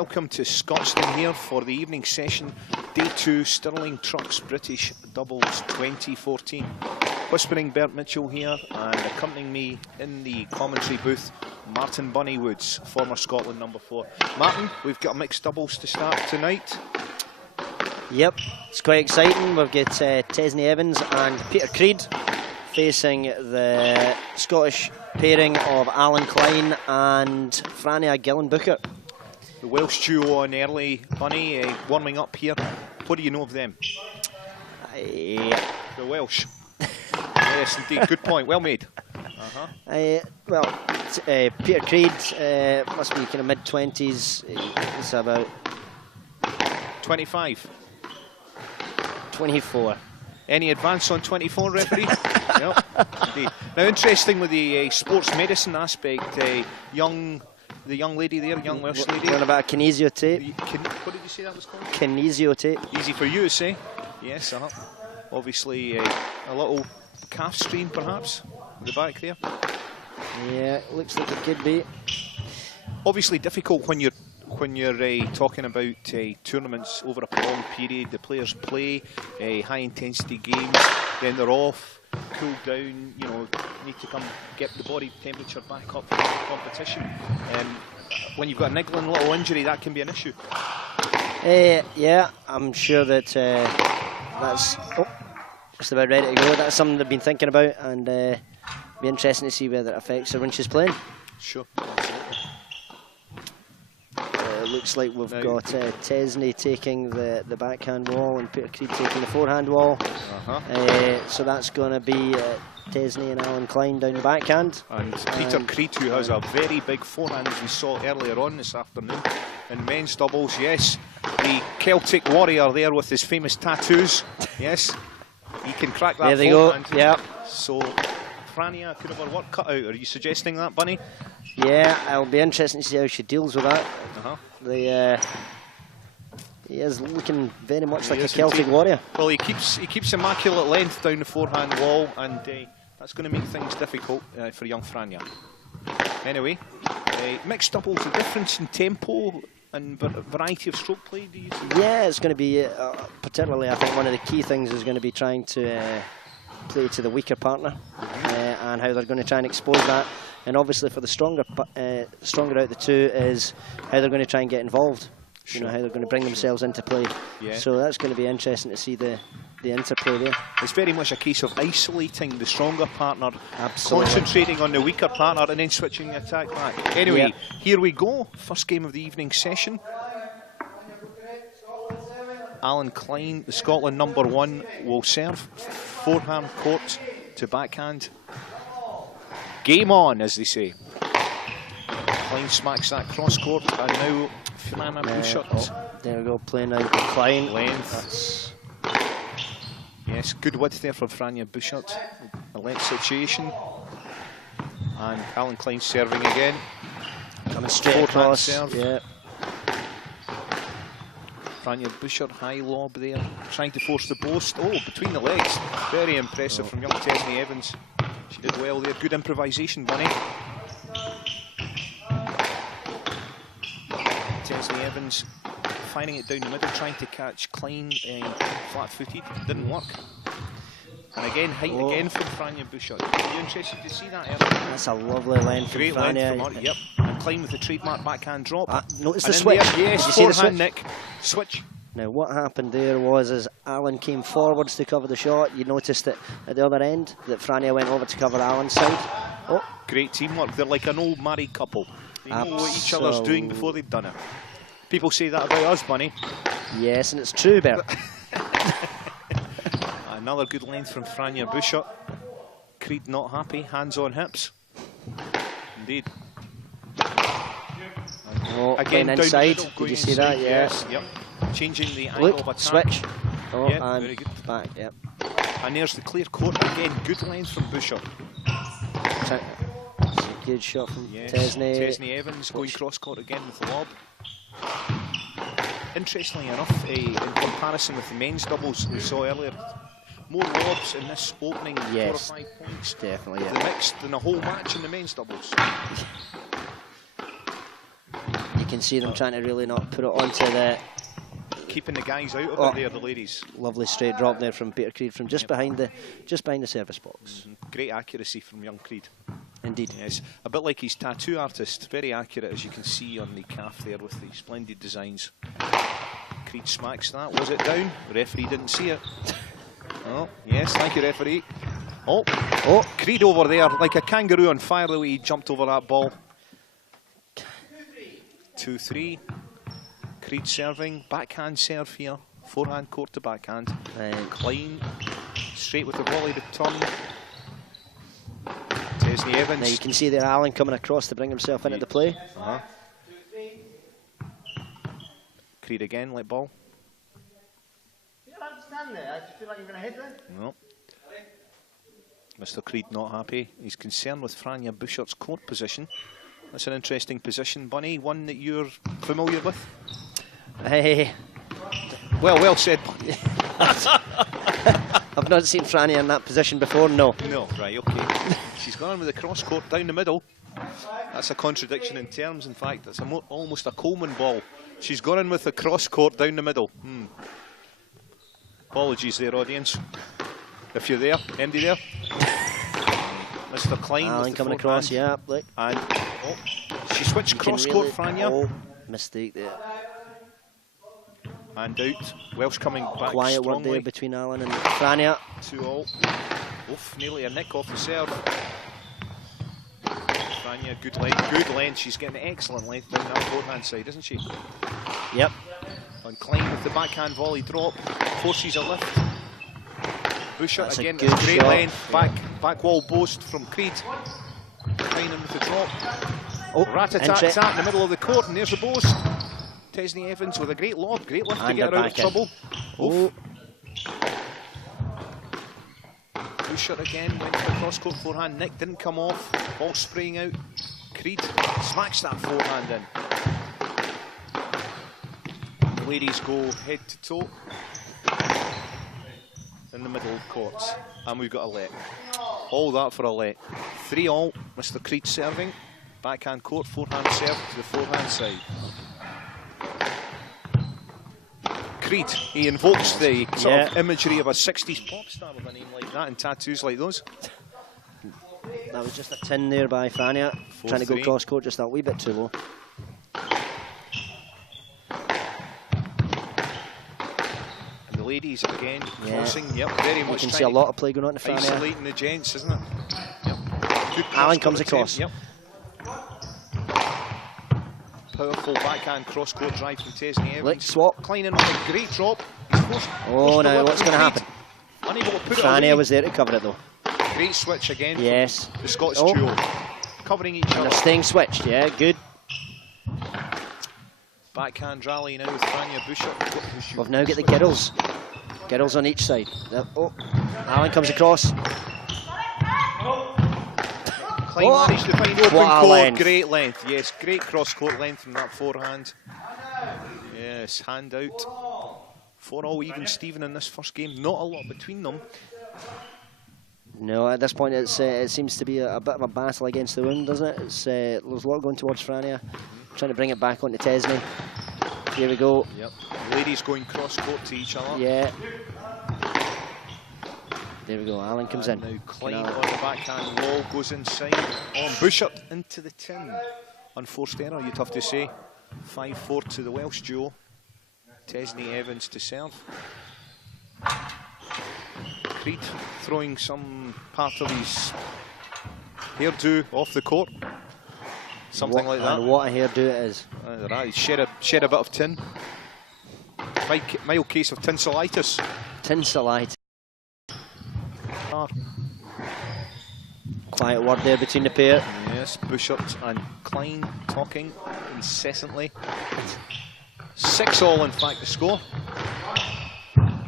welcome to Scotstoun here for the evening session, Day 2 Stirling Trucks British Doubles 2014. Whispering Bert Mitchell here, and accompanying me in the commentary booth, Martin Bunny Woods, former Scotland number 4. Martin, we've got mixed doubles to start tonight. Yep, it's quite exciting. We've got Tesney Evans and Peter Creed facing the Scottish pairing of Alan Klein and Frania Gillen-Bouchard. The Welsh duo on early, Bunny, warming up here. What do you know of them? The Welsh. Yes, indeed. Good point. Well made. Peter Creed must be kind of mid-20s. He's about 25. 24. Any advance on 24, referee? No, indeed. Now, interesting with the sports medicine aspect, the young lady there, young Welsh lady. Learn about kinesiotape. What did you say that was called? Kinesiotape. Easy for you to say. Yes, obviously a little calf strain, perhaps, at the back there. Yeah, looks like it could be. Obviously difficult when you're talking about tournaments over a prolonged period. The players play high intensity games, then they're off, cool down, need to come get the body temperature back up for the competition. When you've got a niggling little injury, that can be an issue. Yeah, I'm sure that that's just about ready to go. That's something they've been thinking about, and be interesting to see whether it affects her when she's playing. Sure. Looks like we've got Tesney taking the backhand wall and Peter Creed taking the forehand wall. So that's going to be Tesney and Alan Klein down the backhand. And Peter Creed, who has a very big forehand, as we saw earlier on this afternoon in men's doubles. Yes, the Celtic warrior there with his famous tattoos. Yes, he can crack that there forehand. They go. Yeah. So Frania could have her work cut out. Are you suggesting that, Bunny? Yeah, it'll be interesting to see how she deals with that. He is looking very much like a Celtic warrior. Well, he keeps immaculate length down the forehand wall, and that's going to make things difficult for young Frania. Anyway, mixed doubles, the difference in tempo and variety of stroke play, do you see? Yeah, it's going to be, particularly I think one of the key things is going to be trying to play to the weaker partner and how they're going to try and expose that. And obviously for the stronger out of the two is how they're going to try and get involved. Sure. How they're going to bring themselves into play. Yeah. So that's going to be interesting to see the interplay there. It's very much a case of isolating the stronger partner, absolutely, concentrating on the weaker partner and then switching the attack back. Anyway, Here we go. First game of the evening session. Alan Klein, the Scotland number 1, will serve. Forehand court to backhand. Game on, as they say. Klein smacks that cross court, and now Frania Bouchard. There we go, playing out Klein. Length. Yes, good width there from Frania Bouchard. A length situation. And Alan Klein serving again. Coming straight across. Serve. Yeah. Frania Bouchard, high lob there, trying to force the post. Oh, between the legs. Very impressive from young Tesney Evans. She did well there. Good improvisation, Bunny. Tesney Evans finding it down the middle, trying to catch Klein flat-footed. Didn't work. And again, height again from Frania Bouchard. Are you interested to see that earlier? That's a lovely length from Frania. Great length from her, yep. And Klein with the trademark backhand drop. Notice the switch. Yes, forehand nick. Switch. Now what happened there was as Alan came forwards to cover the shot, you noticed that at the other end that Frania went over to cover Alan's side. Oh, great teamwork. They're like an old married couple. They know what each other's doing before they've done it. People say that about us, Bunny. Yes, and it's true, Bert. Another good length from Frania Bouchard. Creed not happy, hands on hips. Indeed. Again inside, did you see that? Yes, yep. Changing the angle of attack. Switch. Oh, yep, and very good. Back, yep. And there's the clear court again. Good length from Bouchard. It's a good shot from Tesney. Tesney Evans going cross court again with the lob. Interestingly enough, in comparison with the men's doubles we saw earlier, more lobs in this opening 4 or 5 points. Definitely. The mixed than a whole match in the men's doubles. You can see them trying to really not put it onto the... Keeping the guys out of it there, the ladies. Lovely straight drop there from Peter Creed from just behind the service box. Great accuracy from young Creed. Indeed. Yes, a bit like his tattoo artist, very accurate as you can see on the calf there with the splendid designs. Creed smacks that, was it down? The referee didn't see it. Oh, yes, thank you referee. Oh, Creed over there, like a kangaroo on fire the way he jumped over that ball. 2-3. Creed serving, backhand serve here, forehand court to backhand. Klein, straight with the volley return. Tesney Evans. Now you can see there Alan coming across to bring himself into the play. Creed again, let ball. You don't understand there, I just feel like you're going to hit it. No. Mr. Creed not happy. He's concerned with Franja Bouchert's court position. That's an interesting position, Bunny. One that you're familiar with? Hey. Well said, Bunny. I've not seen Franny in that position before, no. No, right, okay. She's gone with the cross court down the middle. That's a contradiction in terms, in fact. It's almost a Coleman ball. She's gone in with the cross court down the middle. Apologies there, audience. If you're there, Andy there. Mr. Klein Alan coming across, yeah. Look. And she switched cross court, Franja. Oh, mistake there. And out. Welsh coming back Quiet strongly. word there between Alan and Franja. 2-all. Oof, nearly a nick off the serve. Franja, good length. She's getting excellent length down that forehand side, isn't she? Yep. And Klein with the backhand volley drop. Forces a lift. Bouchert again, great great shot. length. Back wall boast from Creed. Klein in with the drop. Oh, rat-a-tat-tat in the middle of the court, and there's the boast. Tesney Evans with a great lob, great lift to get her out of trouble. Oh. Bouchert again, went for the cross-court forehand. Nick didn't come off. Ball spraying out. Creed smacks that forehand in. The ladies go head to toe in the middle of court. And we've got a let. All that for a let. 3-all. Mr. Creed serving. Backhand court, forehand serve to the forehand side. Creed, he invokes the sort of imagery of a 60s pop star with a name like that and tattoos like those. That was just a tin there by Franja, trying to go cross court just that wee bit too low. And the ladies again crossing, very much. You can see a lot of play going on in Franja. Isolating the gents, isn't it? Good Alan comes across. Yep. Powerful backhand cross-court drive from Tesney Evans. Let's swap. Klein in with a great drop. Oh, now what's going to happen? Unable to put it Franja away. was there to cover it though. Great switch again. Yes. The Scots duo. Covering each And other. they're staying switched, good. Backhand rally now with Franja Bouchert. We've now got the Giddles. Giddles on each side. Oh, Alan comes across. Klein managed to find open What a court. length. Great length. Yes, great cross-court length from that forehand. Yes, hand out. 4-all even Stephen in this first game. Not a lot between them. No, at this point it seems to be a bit of a battle against the wind, doesn't it? There's a lot going towards Franja. Trying to bring it back onto Tesney. Here we go. Yep. Ladies going cross-court to each other. Yeah. There we go, Alan comes in. Now Klein on the backhand wall, goes inside. On Bouchert into the tin. Unforced error, you'd have to say. 5-4 to the Welsh duo. Tesney Evans to serve. Creed throwing some part of his hairdo off the court. Something like that. And what a hairdo it is. Right, shed a bit of tin. Mild case of tinselitis. Tinselitis. Quiet word there between the pair. Yes, Bouchert and Klein talking incessantly. 6-all, in fact, the score.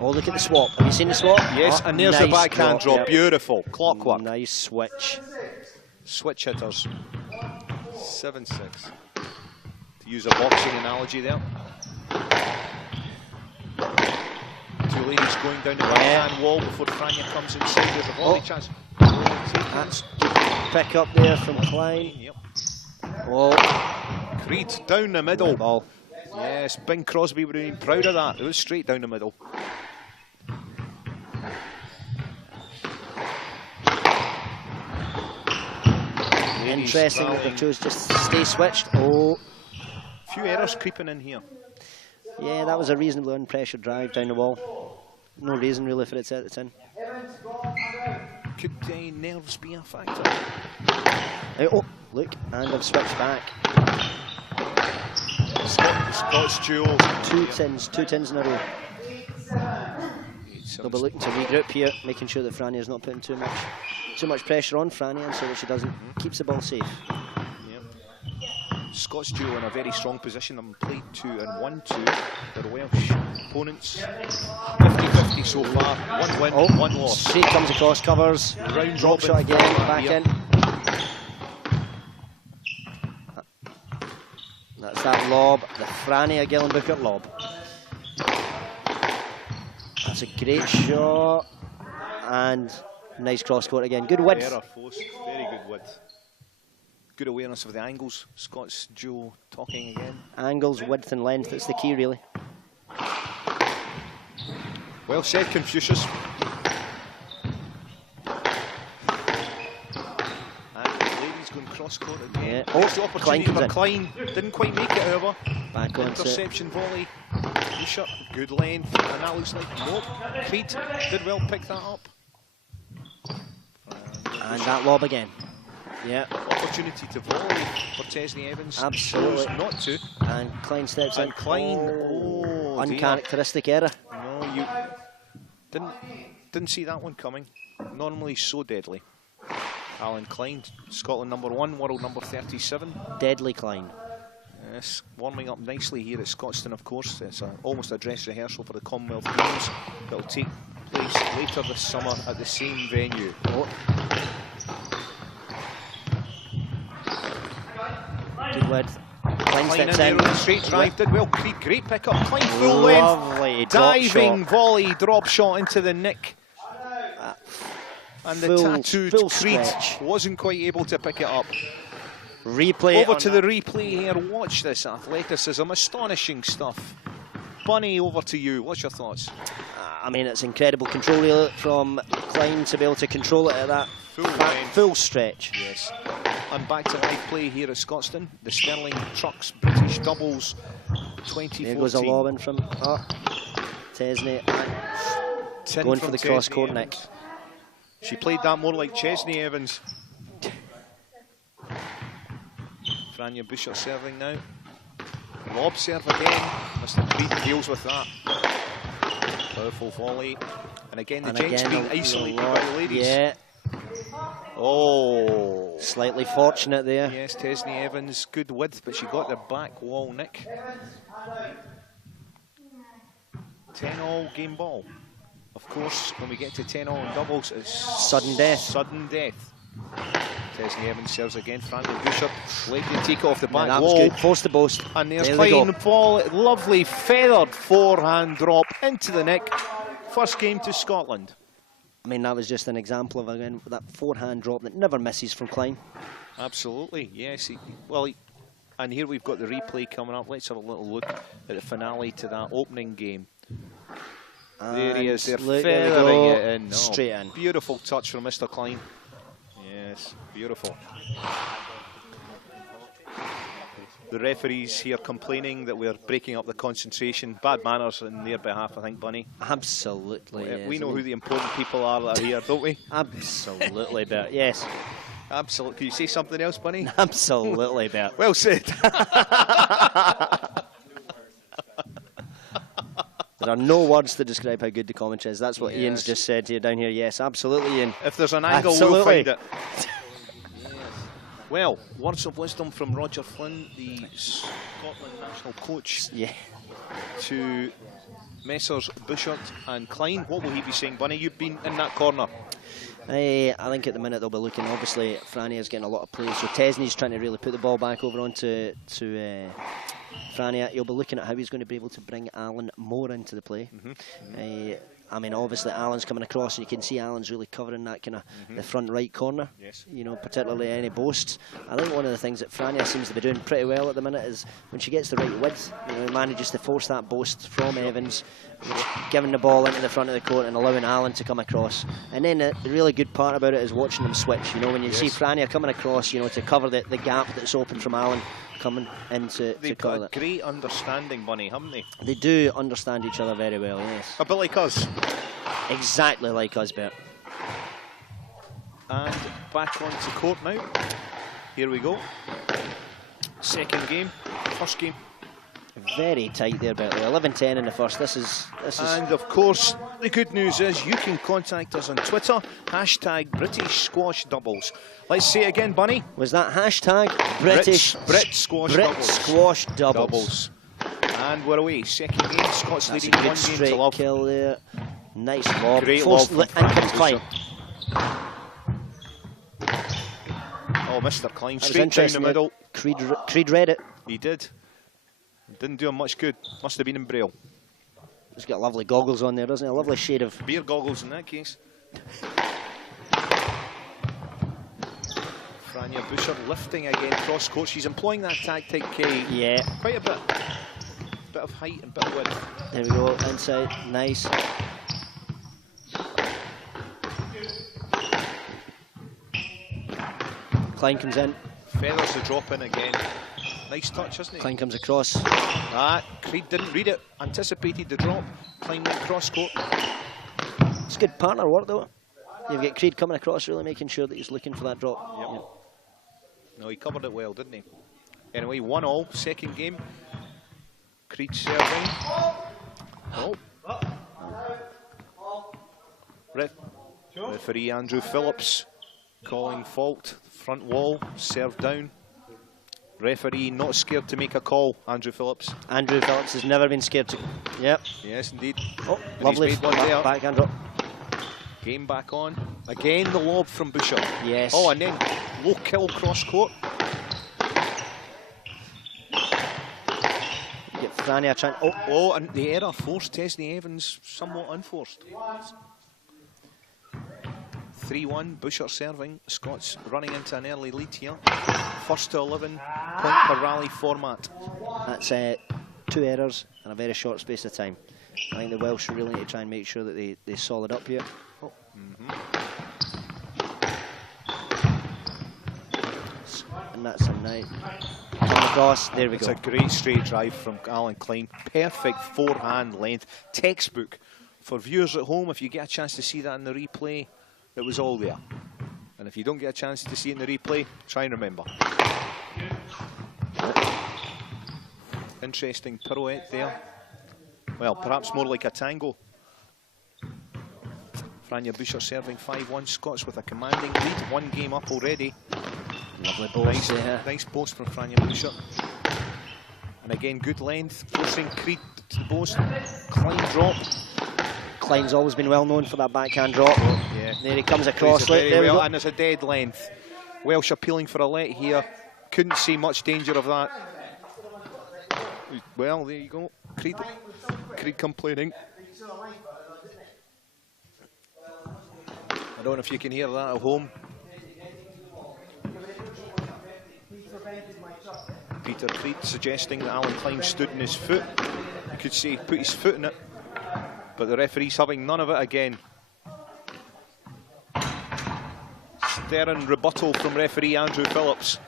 Oh, look at the swap. Have you seen the swap? Yes, and there's the backhand drop. Yep. Beautiful. Clockwork. Nice switch. Switch hitters. 7-6. To use a boxing analogy there. Two ladies going down the backhand wall before Franja comes inside. There's a volley chance. That's good pick up there from Klein. Yep. Oh, Creed down the middle. Ball. Yes, Bing Crosby would have been proud of that. It was straight down the middle. Interesting that they chose just to stay switched. Oh. Few errors creeping in here. Yeah, that was a reasonably unpressured drive down the wall. No reason really for it to set it in. Could nerves be a factor? Oh, look, and I've switched back. Scott's duel. Two tins in a row. They'll be looking to regroup here, making sure that Franny is not putting too much pressure on Franny, and so that she doesn't keeps the ball safe. Scott's duel in a very strong position. They've played 2 and 1-2. Their Welsh opponents 50-50 so far. 1 win, 1 loss. Straight comes across, covers. Round drop shot again, back in. That's that lob, the Franny Gillenbooker lob. That's a great shot. And nice cross court again. Good width. Very good width. Good awareness of the angles. Scott's duel talking again. Angles, width and length, that's the key really. Well said, Confucius. And the ladies going cross court again. Yeah. There's the opportunity for Klein. Didn't quite make it, however. Back on interception volley. Bishop, good length. And that looks like nope. Creed did well pick that up. And that lob again. Yeah. Opportunity to volley for Tesney Evans. Absolutely. Chose not to. And Klein steps in. And Klein. Uncharacteristic error. No, you didn't see that one coming. Normally so deadly. Alan Klein, Scotland #1, world number 37. Deadly Klein. Yes, warming up nicely here at Scotstoun, of course. It's almost a dress rehearsal for the Commonwealth Games that will take place later this summer at the same venue. Good width. Klein steps in. in. Straight drive, did well. Creed, great pick up. Klein full length. Diving volley, drop shot into the nick. And the tattooed Creed wasn't quite able to pick it up. Replay. Over to the replay here. Watch this athleticism. Astonishing stuff. Bunny, over to you. What's your thoughts? I mean, it's incredible control from Klein to be able to control it at that full stretch. Yes. And back to live play here at Scotstoun. The Stirling Trucks British Doubles 2014. There goes a lob in from Tesney. Going for the cross court nick. She played that more like Chesney Evans. Franja Boucher serving now. Lob serve again. Mr. Creed deals with that. Powerful volley. And again, the gents being isolated by the ladies. Yeah. Oh. Slightly fortunate there. Yes, Tesney Evans, good width, but she got the back wall nick. 10-all game ball. Of course, when we get to 10-all in doubles, it's sudden death. Sudden death. Tesney Evans serves again. Franja Boucher, late to take off the back that wall. Was good. Forced the post. And there's Klein ball. Lovely feathered forehand drop into the nick. First game to Scotland. I mean, that was just an example of, again, that forehand drop that never misses from Klein. Absolutely, yes. And here we've got the replay coming up. Let's have a little look at the finale to that opening game. There he is, they're feathering it in. No, straight in. Beautiful touch from Mr. Klein. Yes, beautiful. The referees here complaining that we're breaking up the concentration. Bad manners in their behalf, I think, Bunny. Absolutely. Well, we know who the important people are that are here, don't we? Absolutely, Bert. Yes. Absolutely. Can you say something else, Bunny? Absolutely, Bert. Well said. There are no words to describe how good the commentary is. That's what Ian's just said here down here. Yes, absolutely, Ian. If there's an angle, we'll find it. Well, words of wisdom from Roger Flynn, the Scotland national coach, to Messrs Bouchard and Klein. What will he be saying, Bunny? You've been in that corner. I think at the minute they'll be looking, obviously, Franja is getting a lot of play, so Tesney's trying to really put the ball back over onto Franja. He'll be looking at how he's going to be able to bring Alan more into the play. I mean, obviously Alan's coming across, and you can see Alan's really covering that kind of the front right corner. Yes. You know, particularly any boasts. I think one of the things that Frania seems to be doing pretty well at the minute is when she gets the right width, you know, manages to force that boast from Evans, you know, giving the ball into the front of the court and allowing Alan to come across. And then the really good part about it is watching them switch. You know, when you see Frania coming across, you know, to cover the gap that's open from Alan coming into They've cover got a great understanding, Bunny, haven't they? They do understand each other very well, yes. A bit like us. Exactly like us, Bert. And back onto court now. Here we go. Second game, first game. Very tight there, Bertie. 11-10 in the first. This is. And of course, the good news is you can contact us on Twitter, # British Squash Doubles. Let's say it again, Bunny. Was that # British Squash Doubles? Doubles. And we're away. Second game, Scots That's leading a good 1 game straight to love. kill there. Nice lob. Great Force, lob from and comes Klein. Oh, Mr. Klein, That was straight down the interesting there. middle. Creed read it. He did. Didn't do him much good. Must have been in Braille. He's got lovely goggles on there, doesn't he? A lovely shade of... Beer goggles in that case. Frania Boucher lifting again cross court. She's employing that tactic, Yeah. quite a bit. Bit of height and bit of width. There we go. Inside. Nice. Klein comes in. Feathers the drop in again. Nice touch, isn't it? Klein comes across. Creed didn't read it. Anticipated the drop. Klein went cross court. It's good partner work, though. You've got Creed coming across, really making sure that he's looking for that drop. Yep. Yeah. No, he covered it well, didn't he? Anyway, 1-1, second game. Creed serving. Oh. Referee Andrew Phillips calling fault. Front wall, serve down. Referee not scared to make a call, Andrew Phillips. Andrew Phillips has never been scared to... Yep. Yes, indeed. Oh, And lovely he's made one there. backhand drop. Game back on. Again, the lob from Boucher. Yes. Oh, and then low kill cross court. Get Frania trying... Oh, and the error forced Tesney Evans somewhat unforced. 3-1, Boucher serving. Scots running into an early lead here. First to 11, point per rally format. That's 2 errors in a very short space of time. I think the Welsh really need to try and make sure that they solid up here. Oh. And that's a night. Coming across, there we It's go. a great straight drive from Alan Klein. Perfect forehand length. Textbook. For viewers at home, if you get a chance to see that in the replay, it was all there. And if you don't get a chance to see it in the replay, try and remember. Interesting pirouette there. Well, perhaps more like a tango. Frania Boucher serving 5-1. Scots with a commanding lead. 1 game up already. Lovely boast there. Nice boast from Frania Boucher. And again, good length. Forcing Creed to the boast. Klein drop. Klein's always been well known for that backhand drop. Yeah. There he comes across. Plays it very There we well, go. and it's a dead length. Welsh appealing for a let here. Couldn't see much danger of that. Well, there you go. Creed complaining. I don't know if you can hear that at home. Peter Creed suggesting that Alan Klein stood in his foot. You could say he put his foot in it. But the referee's having none of it again. Stern rebuttal from referee Andrew Phillips.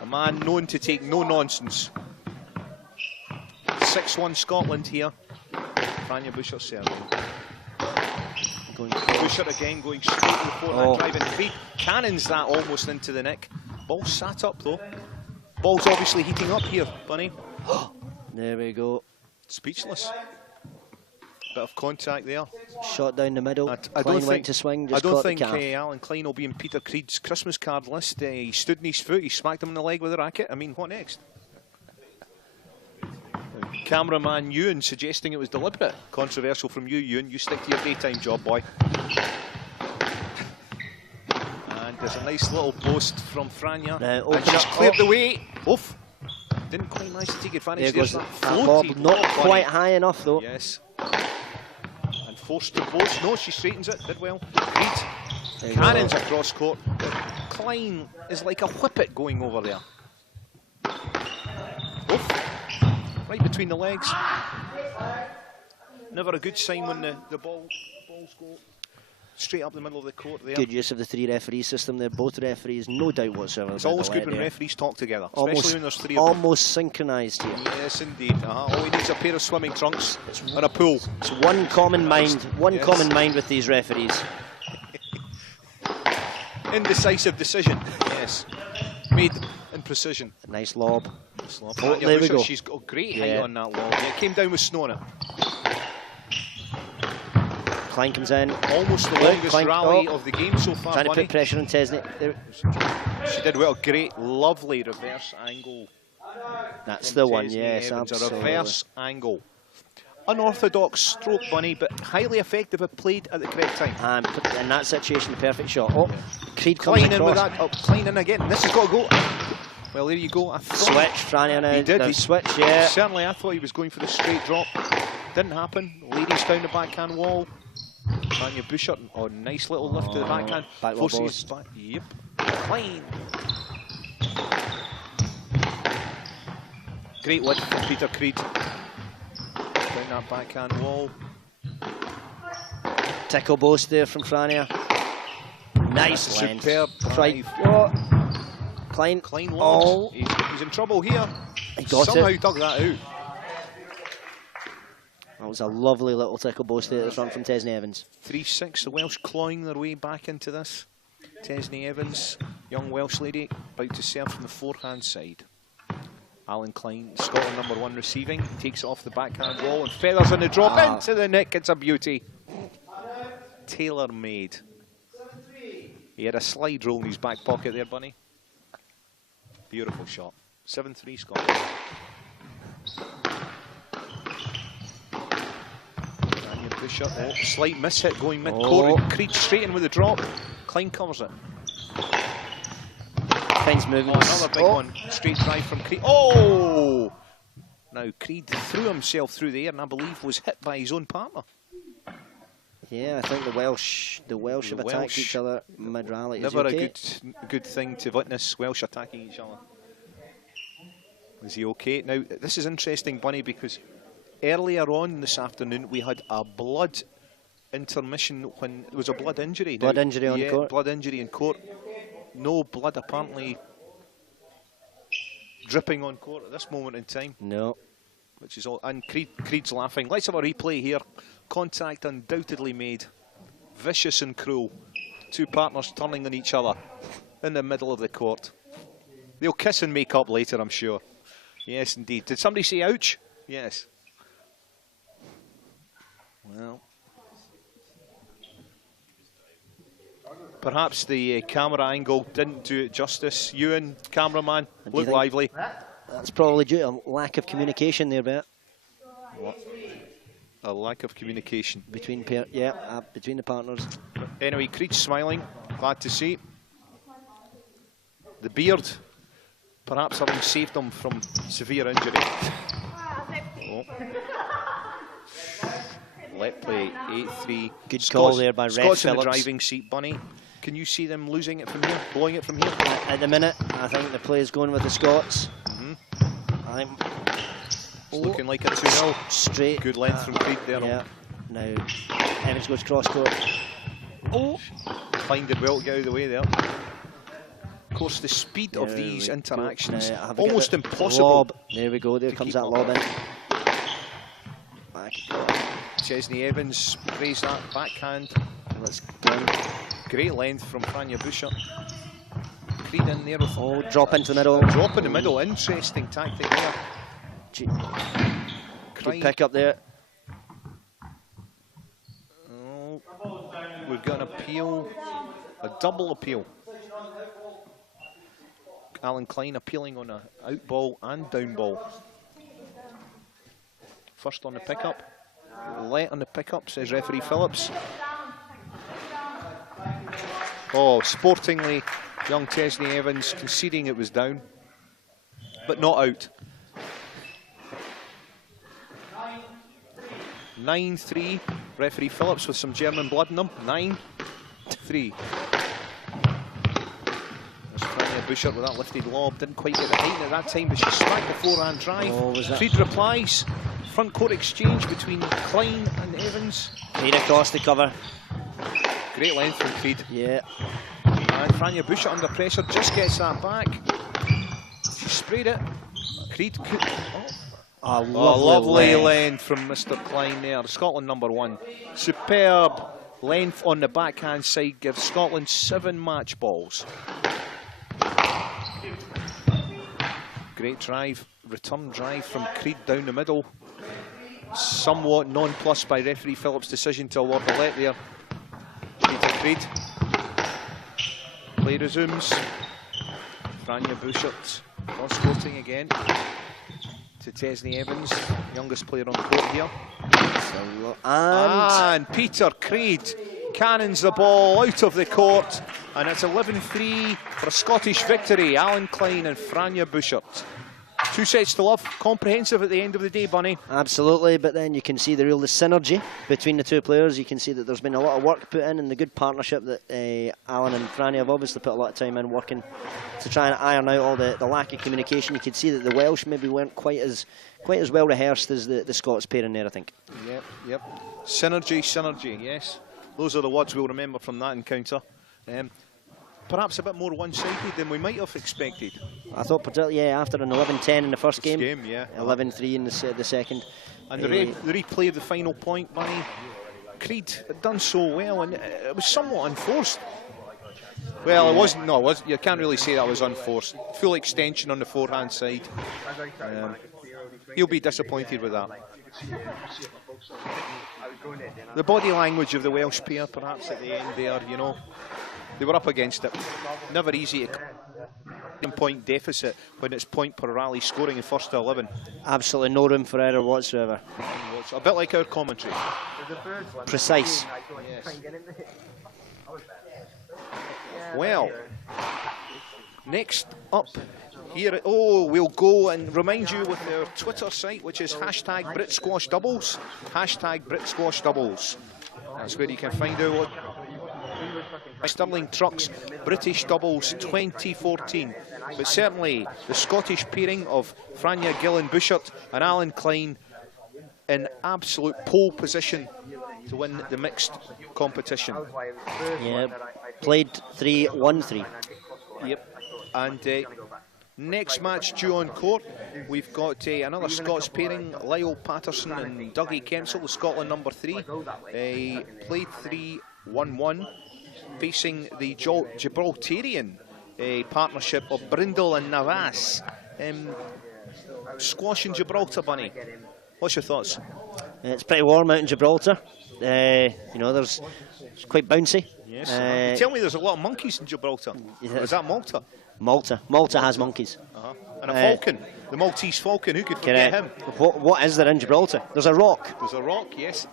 A man known to take no nonsense. 6-1 Scotland here. Frania Boucher serving. Boucher again going straight to the forehand drive, and Creed cannons that almost into the neck. Ball sat up though. Ball's obviously heating up here, Bunny. There we go. Speechless. Bit of contact there. Shot down the middle. Klein went to swing, just I don't caught think the calf. Alan Klein will be in Peter Creed's Christmas card list. He stood in his foot, he smacked him in the leg with a racket. I mean, what next? Cameraman Ewan suggesting it was deliberate. Controversial from you, Ewan. You stick to your daytime job, boy. And there's a nice little post from Frania. And she's cleared the way. Oof. Didn't quite manage to take advantage. There goes There's that lob. Not quite high enough though. Yes. And forced to both. No, she straightens it, did well. Creed cannons across court. Klein is like a whippet going over there. Oof. Right between the legs. Never a good sign when the balls go straight up the middle of the court there. Good use of the 3 referee system there. Both referees, no doubt whatsoever. It's always good when referees talk together, especially when there's 3 of them. Almost synchronised here. Yes, indeed. All he needs is a pair of swimming trunks and a pool. It's one common mind, common mind with these referees. Indecisive decision, yes. Made in precision. Nice lob. Oh, there we go. She's got great height on that lob. Yeah, it came down with snow on it. Klein comes in. Almost the longest rally of the game so far. Trying to put pressure on Tesney. She did well. Great, lovely reverse angle. That's the one, yes. A reverse angle. Unorthodox stroke, Bunny, but highly effective if played at the correct time. And in that situation, the perfect shot. Oh, Creed comes Klein in across. with that. Oh, Klein in again. This has got to go. Well, there you go. Switch, Franny on out. He did. He switch, yeah. Certainly, I thought he was going for the straight drop. Didn't happen. Ladies down the backhand wall. Tanya Bouchard. Oh, nice little lift to the backhand. Back Forces back. Yep. Klein. Great win from Peter Creed. Down that backhand wall. Tickle boast there from Frania. Nice length. Superb drive. Klein. Klein lost. He's in trouble here. He got Somehow it. dug that out. That was a lovely little tickle boast there at the front from Tesney Evans. 3-6, the Welsh clawing their way back into this. Tesney Evans, young Welsh lady, about to serve from the forehand side. Alan Klein, Scotland #1 receiving, takes it off the backhand wall and feathers in the drop into the nick. It's a beauty. Tailor-made. He had a slide rule in his back pocket there, Bunny. Beautiful shot. 7-3 Scotland. Bouchard. Oh, slight miss hit going mid-court. Creed straight in with the drop. Klein covers it. Klein's moving. Another big one. Straight drive from Creed. Oh! Now Creed threw himself through the air and I believe was hit by his own partner. Yeah, I think the Welsh have attacked each other mid-rally. Never a good thing to witness, Welsh attacking each other. Is he okay? Now, this is interesting, Bunny, because earlier on this afternoon we had a blood intermission when there was a blood injury. Blood injury on court. Blood injury in court. No blood apparently dripping on court at this moment in time. No. Which is all, and Creed's laughing. Let's have a replay here. Contact undoubtedly made. Vicious and cruel. Two partners turning on each other in the middle of the court. They'll kiss and make up later, I'm sure. Yes, indeed. Did somebody say ouch? Yes. Well, perhaps the camera angle didn't do it justice. Ewan, cameraman, look lively. That's probably due to a lack of communication there, Bet. What? A lack of communication. Between between the partners. Anyway, Creed's smiling, glad to see. The beard, perhaps having saved him from severe injury. Oh. Let play, 8-3. Good call there by Red Scott's in the Phillips. driving seat, Bunny. Can you see them losing it from here, blowing it from here? At the minute, I think the play is going with the Scots. I think it's looking like a 2-0. Straight. Good length from Creed there. Yeah. Now, Evans goes cross court. Oh! Klein did well to get out of the way there. Of course, the speed of these interactions, almost impossible. Lob. There we go, there comes that lob in. Back. Chesney Evans raised that backhand. Let's go. Great length from Frania Bouchard. Creed in there. Oh, drop into the middle. Drop in the middle. Interesting tactic there. Good pick up there. Oh, we've got an appeal. A double appeal. Alan Klein appealing on a out ball and down ball. First on the pickup. Let on the pickup, says referee Phillips. Oh, sportingly, young Tesney Evans conceding it was down, but not out. 9-3. Referee Phillips with some German blood in them. 9-3. There's Franja Buschert with that lifted lob. Didn't quite get the height at that time, but she smacked the forehand drive. Creed replies. Front court exchange between Klein and Evans. Creed across the cover. Great length from Creed. Yeah. And Franja Buschert under pressure just gets that back. She sprayed it. Creed could. Oh, lovely length from Mr. Klein there. Scotland #1. Superb length on the backhand side gives Scotland 7 match balls. Great drive, return drive from Creed down the middle. Somewhat nonplussed by referee Phillips' decision to award the let there. Creed. Play resumes. Franja Buschert cross-courting again to Tesney Evans, youngest player on court here. And Peter Creed cannons the ball out of the court, and it's 11-3 for a Scottish victory. Alan Klein and Franja Buschert. 2 sets to love, comprehensive at the end of the day, Bunny. Absolutely, but then you can see the synergy between the two players. You can see that there's been a lot of work put in and the good partnership that Alan and Franja have obviously put a lot of time in working to try and iron out all the lack of communication. You could see that the Welsh maybe weren't quite as well rehearsed as the Scots pair in there, I think. Yep. Synergy, yes. Those are the words we'll remember from that encounter. Perhaps a bit more one-sided than we might have expected. I thought particularly, after an 11-10 in the first game, 11-3 in the second. And the replay of the final point, Bunny, Creed had done so well, and it was somewhat unforced. Well, it wasn't. No, you can't really say that was unforced. Full extension on the forehand side. He'll be disappointed with that. The body language of the Welsh pair, perhaps at the end there, you know. They were up against it. Never easy to point deficit when it's point per rally scoring in first to 11. Absolutely no room for error whatsoever. A bit like our commentary. Precise. Yes. Well, next up here, we'll go and remind you with our Twitter site, which is #BritSquashDoubles. #BritSquashDoubles. That's where you can find out what Stirling Trucks British Doubles 2014. But certainly the Scottish pairing of Franja Gillen Buschert and Alan Klein in absolute pole position to win the mixed competition. Yeah, played 3, won 3. Yep. And next match due on court, we've got another Scots pairing, Lyle Patterson and Dougie Kempsell, the Scotland #3. Played 3-1-1. Facing the Gibraltarian partnership of Brindle and Navas. Squash in Gibraltar, Bunny. What's your thoughts? It's pretty warm out in Gibraltar. You know, it's quite bouncy. Yes. You tell me there's a lot of monkeys in Gibraltar. Is that Malta? Malta has monkeys. And a falcon, the Maltese falcon. Who could forget him? What is there in Gibraltar? There's a rock. There's a rock, yes.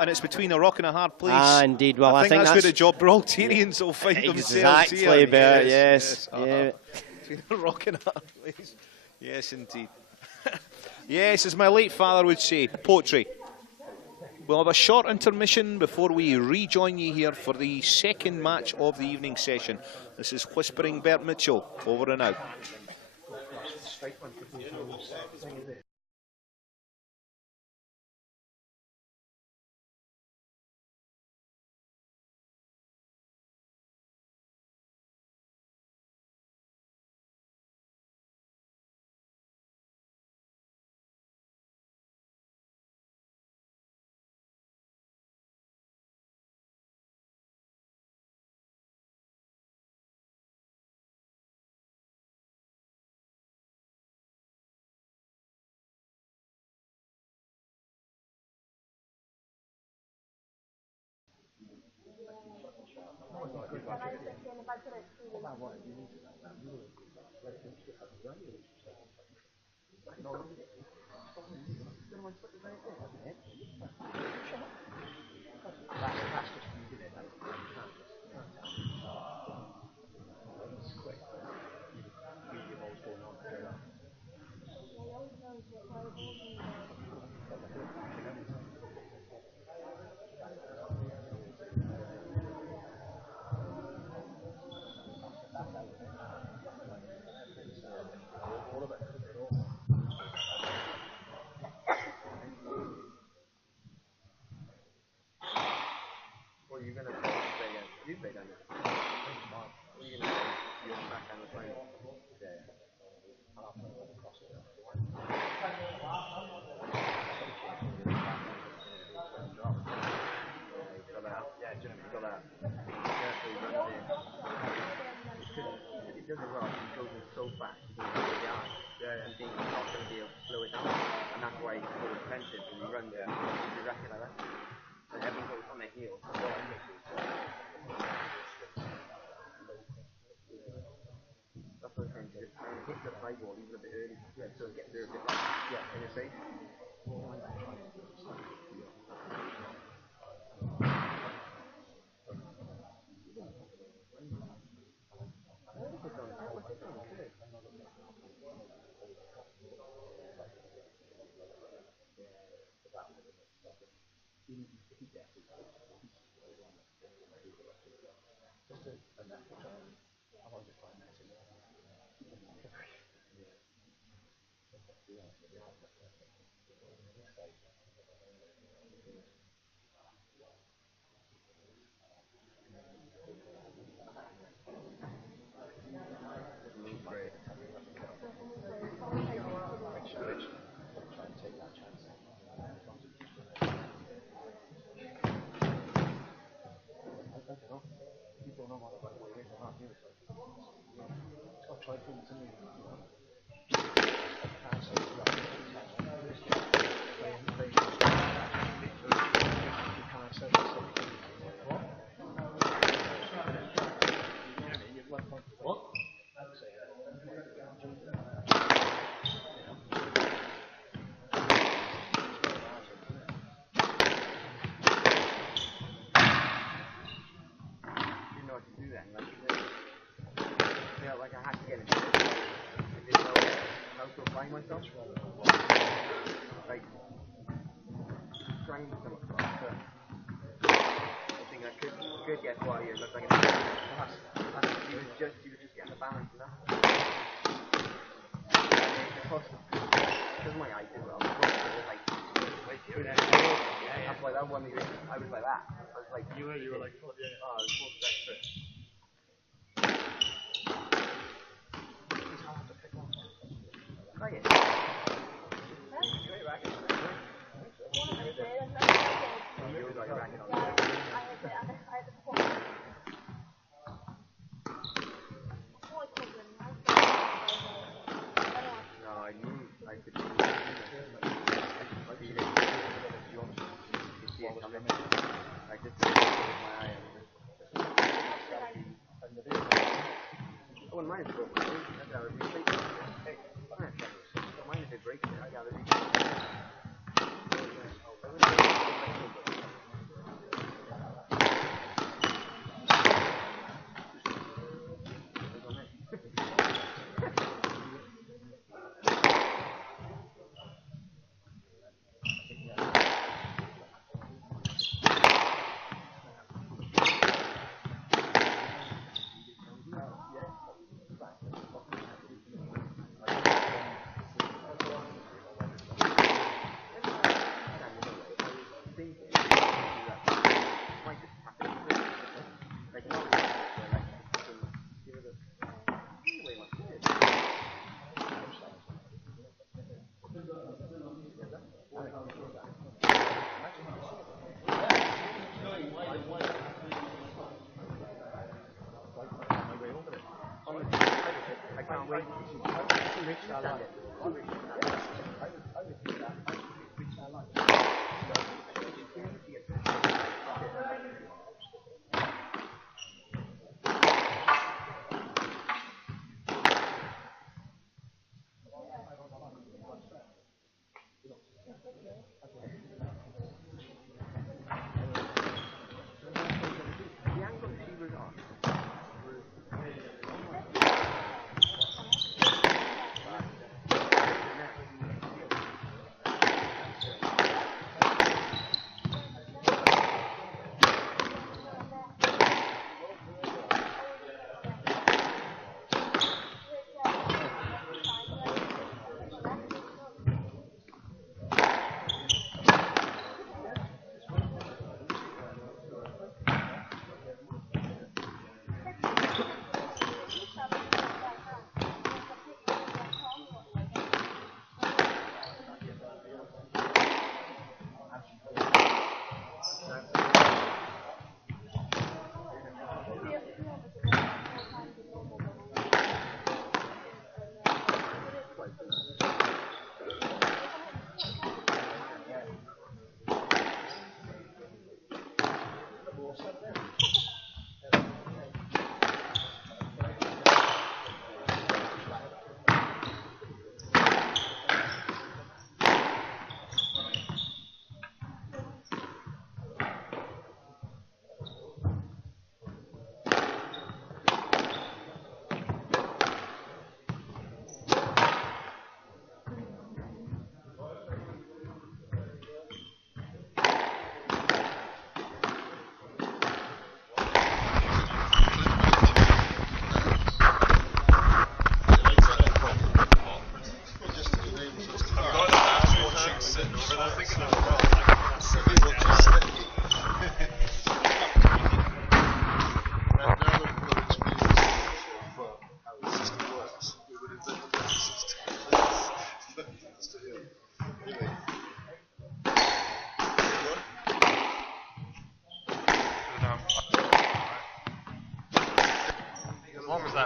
And it's between a rock and a hard place. Ah, indeed. Well, I think that's where the Gibraltarians will find themselves here. Exactly, yes. Yeah. Between a rock and a hard place. Yes, indeed. Yes, as my late father would say, poetry. We'll have a short intermission before we rejoin you here for the second match of the evening session. This is Whispering Bert Mitchell, over and out. do play down here. You're back down the plane. Yeah. Yeah, do you know what I mean? Got that. Carefully runs in. It does it well. He goes in so fast. He goes into the eye. Yeah. And thinks he's not going to be able to slow it down. And that's why he's so defensive. And he runs it. He's exactly like that. And everyone goes on their heels. That's what I'm saying. Just trying to hit the fly ball even a bit early. Yeah, so it gets there a bit like in your face. Myself. Like, trying to come across, but I think I could get what he looked like. He was just getting the balance, you know. Because my eye did well. That's why that one, I was like that. I was like, you were like, oh, I was supposed to extra. It's hard to pick up. Oh, yeah. Mine is broken. That's how it mine is a break. I got it.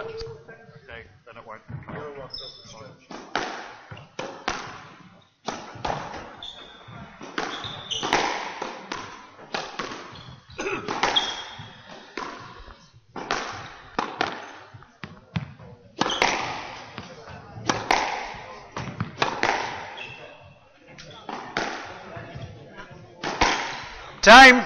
Okay, then it won't. Time!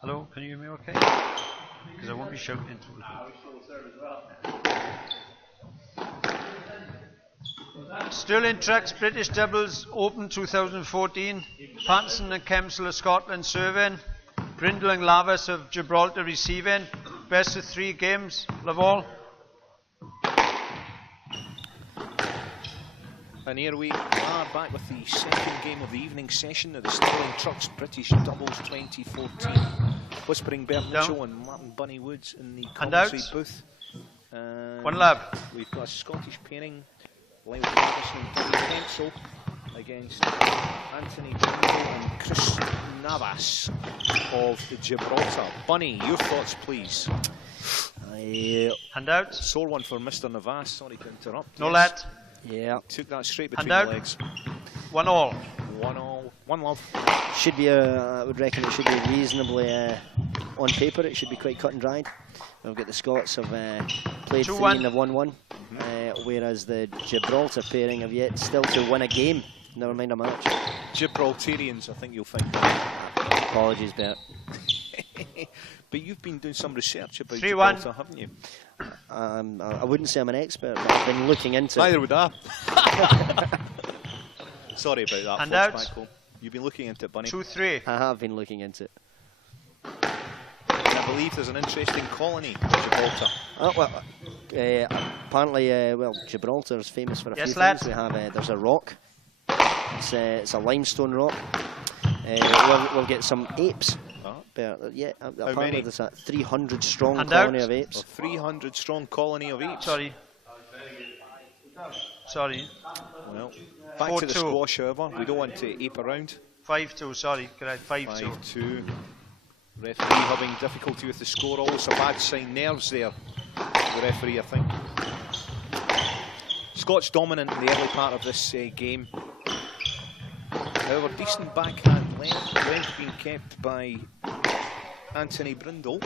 Hello, can you hear me okay? Because I won't be shouting into it. Stirling Trucks British Doubles Open 2014. Patterson and Kempsell of Scotland serving. Brindle and Lavis of Gibraltar receiving. Best of 3 games, love all. And here we are back with the second game of the evening session of the Stirling Trucks British Doubles 2014. Whispering Bert Mitchell and Martin Bunny Woods in the commentary booth. One love. We've got a Scottish pairing, Lyle Patterson and Buddy Kempsell against Anthony Brindle and Chris Navas of Gibraltar. Bunny, your thoughts please. Handout. Sore one for Mr. Navas, sorry to interrupt. No let. Yeah. Took that straight between the legs. 1-1. 1-1, 1 love. Should be I would reckon it should be reasonably on paper. It should be quite cut and dried. We've got the Scots have played 3 and have won 1, whereas the Gibraltar pairing have yet still to win a game. Never mind a match. Gibraltarians, I think you'll find. Apologies, Bert. But you've been doing some research about 3-1. Gibraltar, haven't you? I wouldn't say I'm an expert, but I've been looking into Neither it. would I. Sorry about that. Handout. Back home. You've been looking into it, Bunny. 2-3. I have been looking into it. I believe there's an interesting colony in Gibraltar. Apparently, well, Gibraltar is famous for a few lad. things. We have there's a rock. It's a limestone rock. We'll get some apes. Yeah, apparently there's a 300 strong colony of apes. A 300 strong colony of apes. Sorry. Well, back to the squash, however. We don't want to ape around. 5-2, sorry, correct, 5-2. 5-2. Referee having difficulty with the score. Always a bad sign. Nerves there. The referee, I think. Scots dominant in the early part of this game. However, decent backhand length being kept by Anthony Brindle.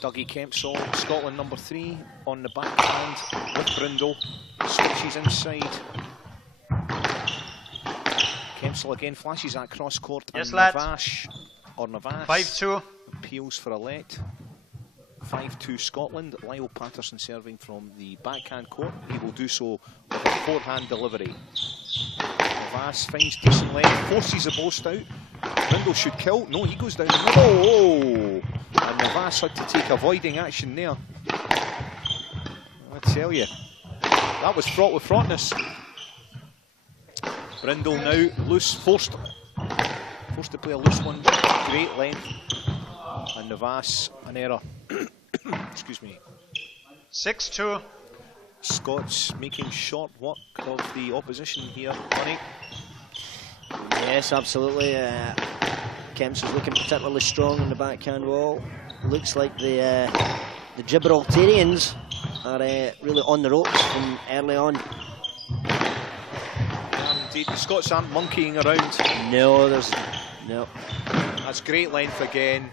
Dougie Kempsell, Scotland number 3 on the backhand with Brindle. Switches inside. Kempsell again flashes that cross court. Yes, and lad. Navas 5-2. appeals for a let. 5-2 Scotland. Lyle Patterson serving from the backhand court. He will do so with a forehand delivery. Navas finds decent length, forces the post out. Brindle should kill. No, he goes down the middle. Oh! And Navas had to take avoiding action there. I tell you, that was fraught with fraughtness. Brindle now loose, forced to play a loose one. Great length. And Navas, an error. Excuse me. 6-2. Scots making short work of the opposition here, Bunny. Yes, absolutely. Kemp's is looking particularly strong on the backhand wall. Looks like the Gibraltarians are really on the ropes from early on. Indeed, the Scots aren't monkeying around. No. That's great length again.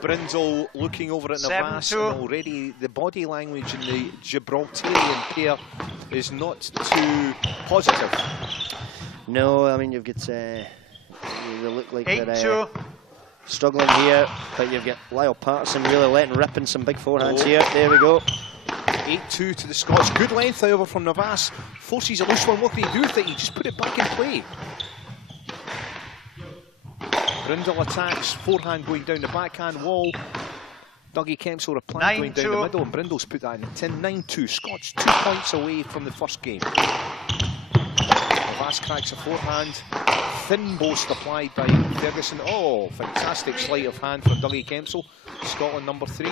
Brindle looking over at Navas, and already the body language in the Gibraltarian pair is not too positive. No, I mean, you've got, they look like they're 8-2. struggling here, but you've got Lyle Patterson really ripping some big forehands here. There we go. 8-2 to the Scots. Good length, however, from Navas. Forces a loose one. What can he do with it? He just put it back in play. Brindle attacks, forehand going down the backhand wall. Dougie Kempsell replying going down the middle, and Brindle's put that in the tin. 9-2. Scots 2 points away from the first game. Navas cracks a forehand. Thin boast applied by Ferguson. Oh, fantastic sleight of hand for Dougie Kempsell. Scotland number 3.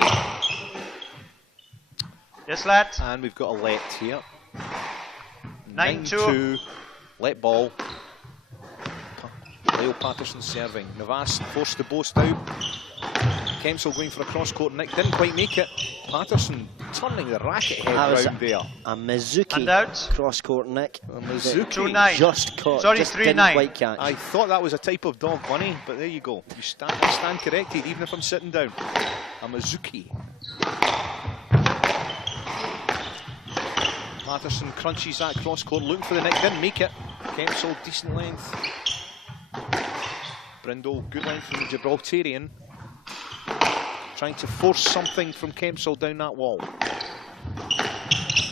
Yes, lad. And we've got a let here. 9-2. Let ball. Leo Patterson serving. Navas forced the boast out. Kempsell going for a cross-court nick, didn't quite make it. Patterson turning the racket head round there. A Mizuki cross-court nick. A Mizuki 2-9. Just caught. Sorry, just 3-9. didn't quite catch. I thought that was a type of dog, Bunny, but there you go. You stand corrected, even if I'm sitting down. A Mizuki. Patterson crunches that cross-court, looking for the nick, didn't make it. Kempsell, decent length. Brindle, good length from the Gibraltarian. Trying to force something from Kempsell down that wall.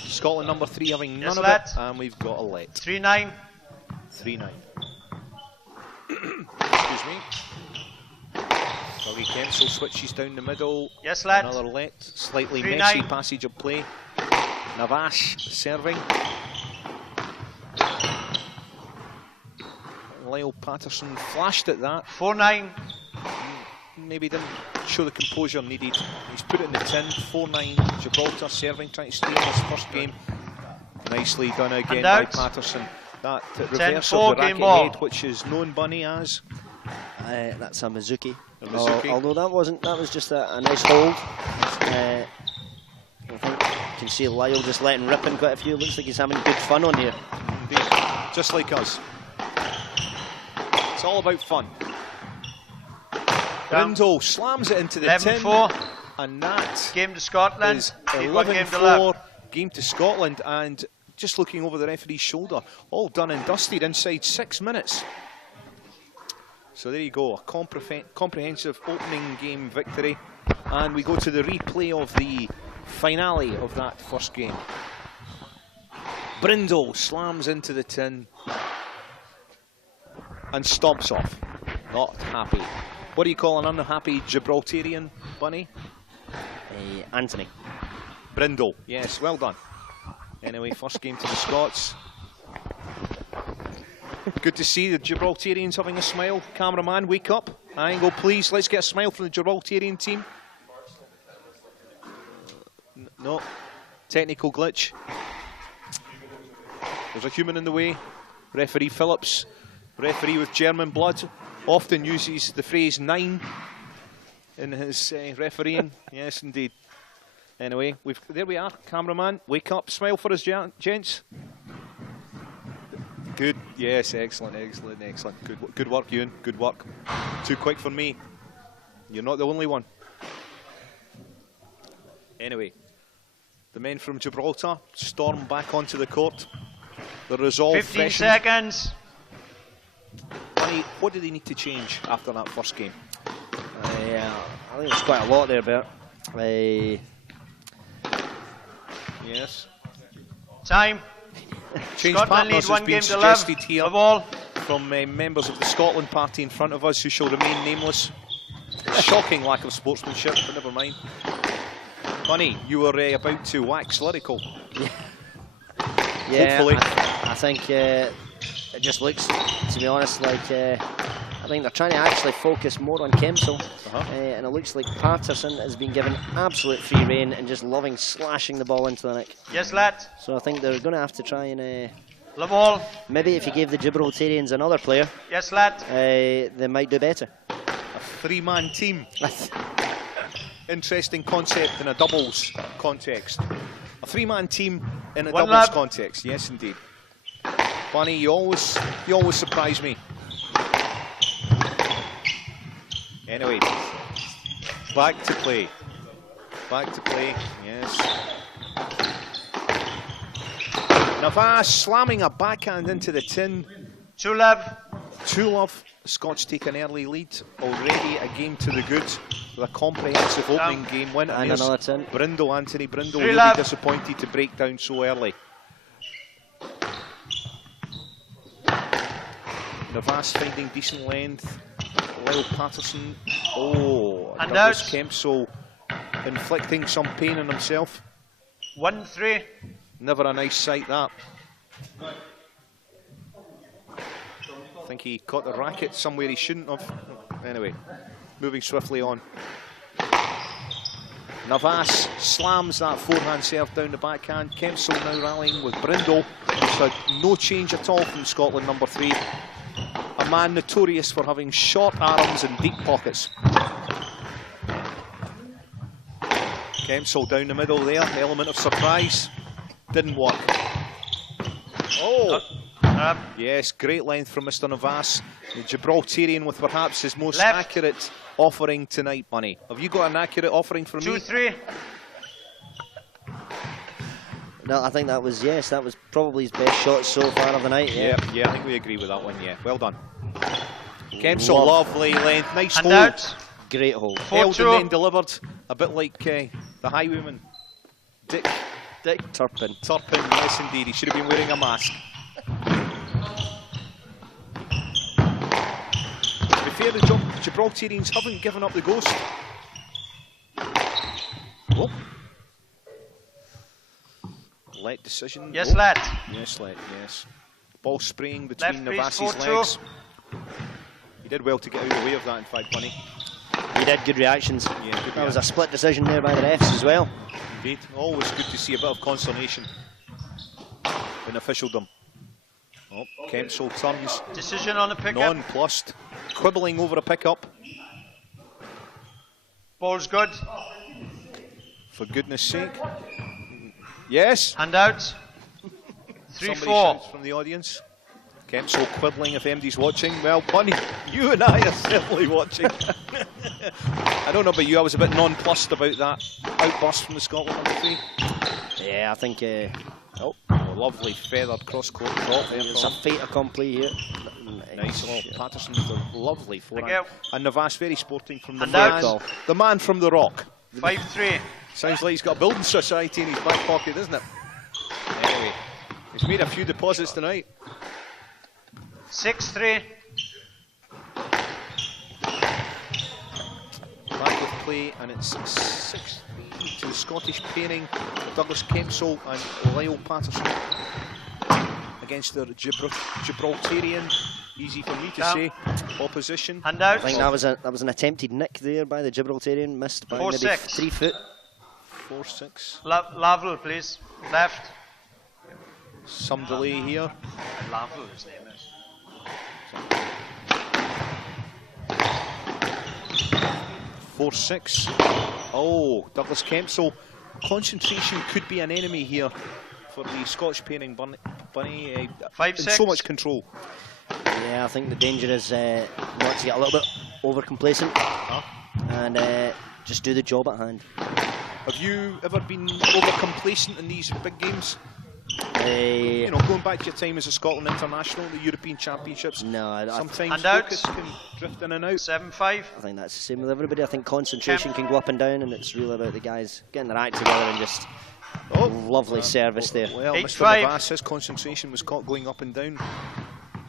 Scotland number 3 having none of it, and we've got a let. 3-9. 3-9. Excuse me. Dougie Kempsell switches down the middle. Yes, lad. Another let. Slightly 3-9. messy passage of play. Navas serving. Lyle Patterson flashed at that. 4-9. Maybe didn't show the composure needed. He's put it in the tin. 4-9. Gibraltar serving, trying to steal this first game. Nicely done again by Patterson. That reverse of the racket head, which is known, Bunny, as that's a Mizuki. Mizuki. Although that was just a nice hold. I think you can see Lyle just letting rip in quite a few. Looks like he's having good fun on here. Indeed. Just like us. It's all about fun. Brindle slams it into the 11-4. tin, and that game to Scotland. Is 11-4 game to Scotland. And just looking over the referee's shoulder, all done and dusted inside 6 minutes. So there you go, a comprehensive opening game victory, and we go to the replay of the finale of that first game. Brindle slams into the tin and stomps off. Not happy. What do you call an unhappy Gibraltarian, Bunny? Anthony. Brindle, yes, well done. Anyway, first game to the Scots. Good to see the Gibraltarians having a smile. Cameraman, wake up. Angle, please. Let's get a smile from the Gibraltarian team. No. Technical glitch. There's a human in the way. Referee Phillips, referee with German blood, often uses the phrase 9 in his refereeing. Yes, indeed. Anyway, there we are. Cameraman, wake up. Smile for us, gents. Good. Yes, excellent, excellent, excellent. Good work, Ewan. Good work. Too quick for me. You're not the only one. Anyway, the men from Gibraltar storm back onto the court. The resolve 15 seconds. Bunny, what do they need to change after that first game? I think there's quite a lot there, Bert. Yes. Time. Change Scotland partners need one has been game to suggested here of all. from members of the Scotland party in front of us who shall remain nameless. Shocking lack of sportsmanship, but never mind. Bunny, you were about to wax lyrical. Yeah, hopefully. I think it just looks, to be honest, like I think they're trying to actually focus more on Kempsell, and it looks like Patterson has been given absolute free rein and just loving slashing the ball into the neck. Yes, lad. So I think they're going to have to try and Laval. maybe if you gave the Gibraltarians another player, yes, lad. they might do better. A three-man team. Interesting concept in a doubles context. A three-man team in a doubles context. Yes, indeed. Bunny, you always surprise me. Anyway, back to play. Back to play, yes. Navas slamming a backhand into the tin. 2-love. 2-love. Scots take an early lead. Already a game to the good with a comprehensive opening game win. And another tin. Brindle, Anthony Brindle, will be disappointed to break down so early. Navas finding decent length. Lyle Patterson, and Douglas Kempsell inflicting some pain on himself. 1-3. Never a nice sight, that. I think he caught the racket somewhere he shouldn't have. Anyway, moving swiftly on. Navas slams that forehand serve down the backhand. Kempsell now rallying with Brindle. So no change at all from Scotland number 3. A man notorious for having short arms and deep pockets. Kempsell down the middle there, element of surprise. Didn't work. Oh! Yes, great length from Mr. Navas. The Gibraltarian with perhaps his most accurate offering tonight, Bunny. Have you got an accurate offering for me? 2-3. No, I think that was, yes, that was probably his best shot so far of the night. Yeah, I think we agree with that one, yeah. Well done. Kempsell, lovely length, nice hold. Out. Great hold. Held and then delivered, a bit like the highwayman, Dick Turpin. Turpin, yes indeed, he should have been wearing a mask. To be fair, the Gibraltarians haven't given up the ghost. Oh. Let decision. Yes, let. Yes, let, yes. Ball spraying between Navas's legs. He did well to get out of the way of that, in fact, Bunny. He did, good reactions. Yeah, good that was a split decision there by the refs as well. Indeed, always good to see a bit of consternation in officialdom. Oh, Kempsell turns. Decision on a pickup. Nonplussed. Quibbling over a pickup. Ball's good. For goodness sake. Yes. Hand out. 3-4. From the audience. Kempsell quibbling if MD's watching. Well, Bunny, you and I are certainly watching. I don't know about you, I was a bit nonplussed about that outburst from the Scotland number 3. Yeah, I think... oh, lovely feathered cross-court drop. It's a fait accompli here. Nice little Patterson with a lovely forehand. And Navas very sporting from the man from the rock. 5-3. Sounds like he's got a building society in his back pocket, doesn't it? Anyway, he's made a few deposits tonight. 6-3. Back with play, and it's 6-3 to the Scottish pairing. Douglas Kempsell and Lyle Patterson against their Gibraltarian, easy for me to say, opposition. Hand out. I think that was an attempted nick there by the Gibraltarian, missed by maybe 3 foot. 4-6. Lavel, please. Left. Some delay here. Lavel, his name is. 4-6. Oh, Douglas Kempsell. Concentration could be an enemy here for the Scottish pairing. Bunny 5-6. in so much control. Yeah, I think the danger is not to get a little bit over complacent and just do the job at hand. Have you ever been over complacent in these big games? You know, going back to your time as a Scotland international, the European Championships. No, sometimes focus can drift in and out. 7-5. I think that's the same with everybody. I think concentration can go up and down, and it's really about the guys getting their act together and just lovely service there. Well, Mr. Navas, his concentration was caught going up and down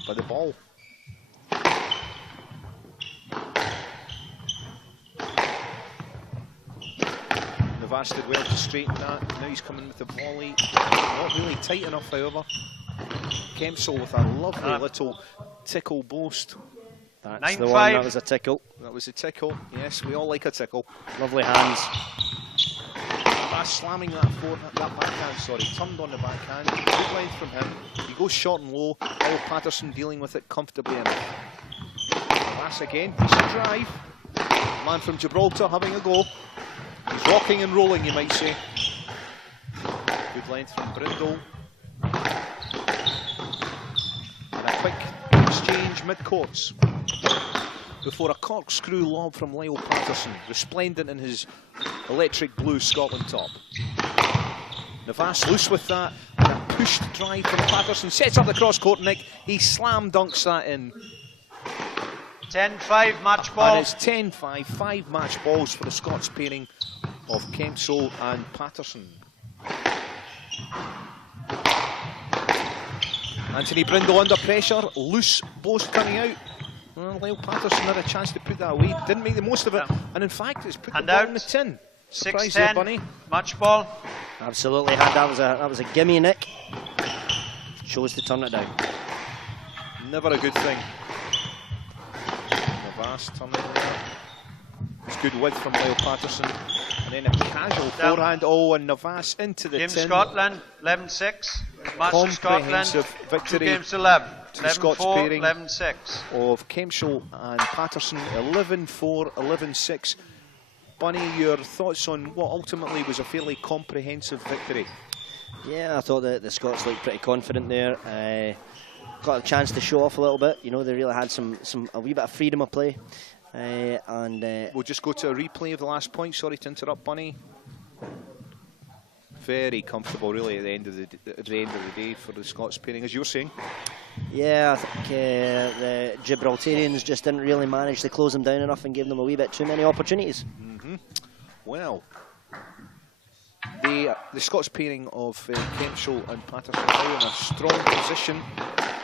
by the ball. Navas did well to straighten that. Now he's coming with the volley. Not really tight enough, however. Kempsell with a lovely little tickle boast. That's the one. That was a tickle. That was a tickle. Yes, we all like a tickle. Lovely hands. Navas slamming that backhand. Sorry, turned on the backhand. Good length from him. He goes short and low. Lyle Patterson dealing with it comfortably enough. Navas again. Decent drive. Man from Gibraltar having a go. He's rocking and rolling, you might say. Good length from Brindle. And a quick exchange mid-courts before a corkscrew lob from Lyle Patterson, resplendent in his electric blue Scotland top. Navas loose with that, and a pushed drive from Patterson. Sets up the cross-court nick. He slam dunks that in. 10-5 match ball. And it's 10-5, 5 match balls for the Scots pairing of Kempsell and Patterson. Anthony Brindle under pressure, loose boast coming out. Well, Lyle Patterson had a chance to put that away, didn't make the most of it, and in fact it's put the ball in the tin. Surprise there, Bunny. Match ball. Absolutely, that was a gimme nick. Chose to turn it down. Never a good thing. Navas turning there. It's good width from Lyle Patterson. And then a casual forehand. Oh, and Navas into the Game tin. Scotland, 11-6. Match Scotland, Comprehensive victory 2 games to 11. to the Scots 11-4, pairing 11-6. of Kempsall and Patterson, 11-4, 11-6. Bunny, your thoughts on what ultimately was a fairly comprehensive victory? Yeah, I thought that the Scots looked pretty confident there. Got a chance to show off a little bit. You know, they really had a wee bit of freedom of play. We'll just go to a replay of the last point. Sorry to interrupt, Bunny. Very comfortable, really, at the end of the day for the Scots pairing, as you were saying. Yeah, I think the Gibraltarians just didn't really manage to close them down enough and give them a wee bit too many opportunities. Well, the Scots pairing of Kempsall and Patterson now in a strong position,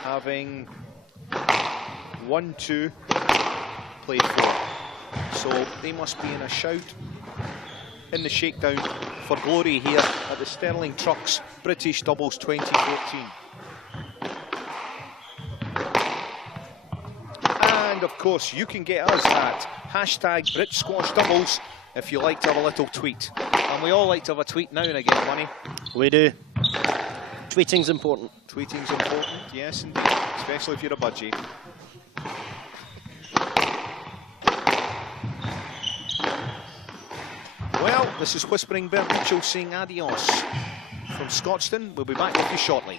having 1-2 played for. So they must be in a shout in the shakedown for glory here at the Sterling Trucks British Doubles 2014. And of course, you can get us at hashtag BritSquashDoubles if you like to have a little tweet. And we all like to have a tweet now and again, Bunny. We do. Tweeting's important. Tweeting's important, yes indeed, especially if you're a budgie. Well, this is Whispering Bert Mitchell saying adios from Scotstoun. We'll be back with you shortly.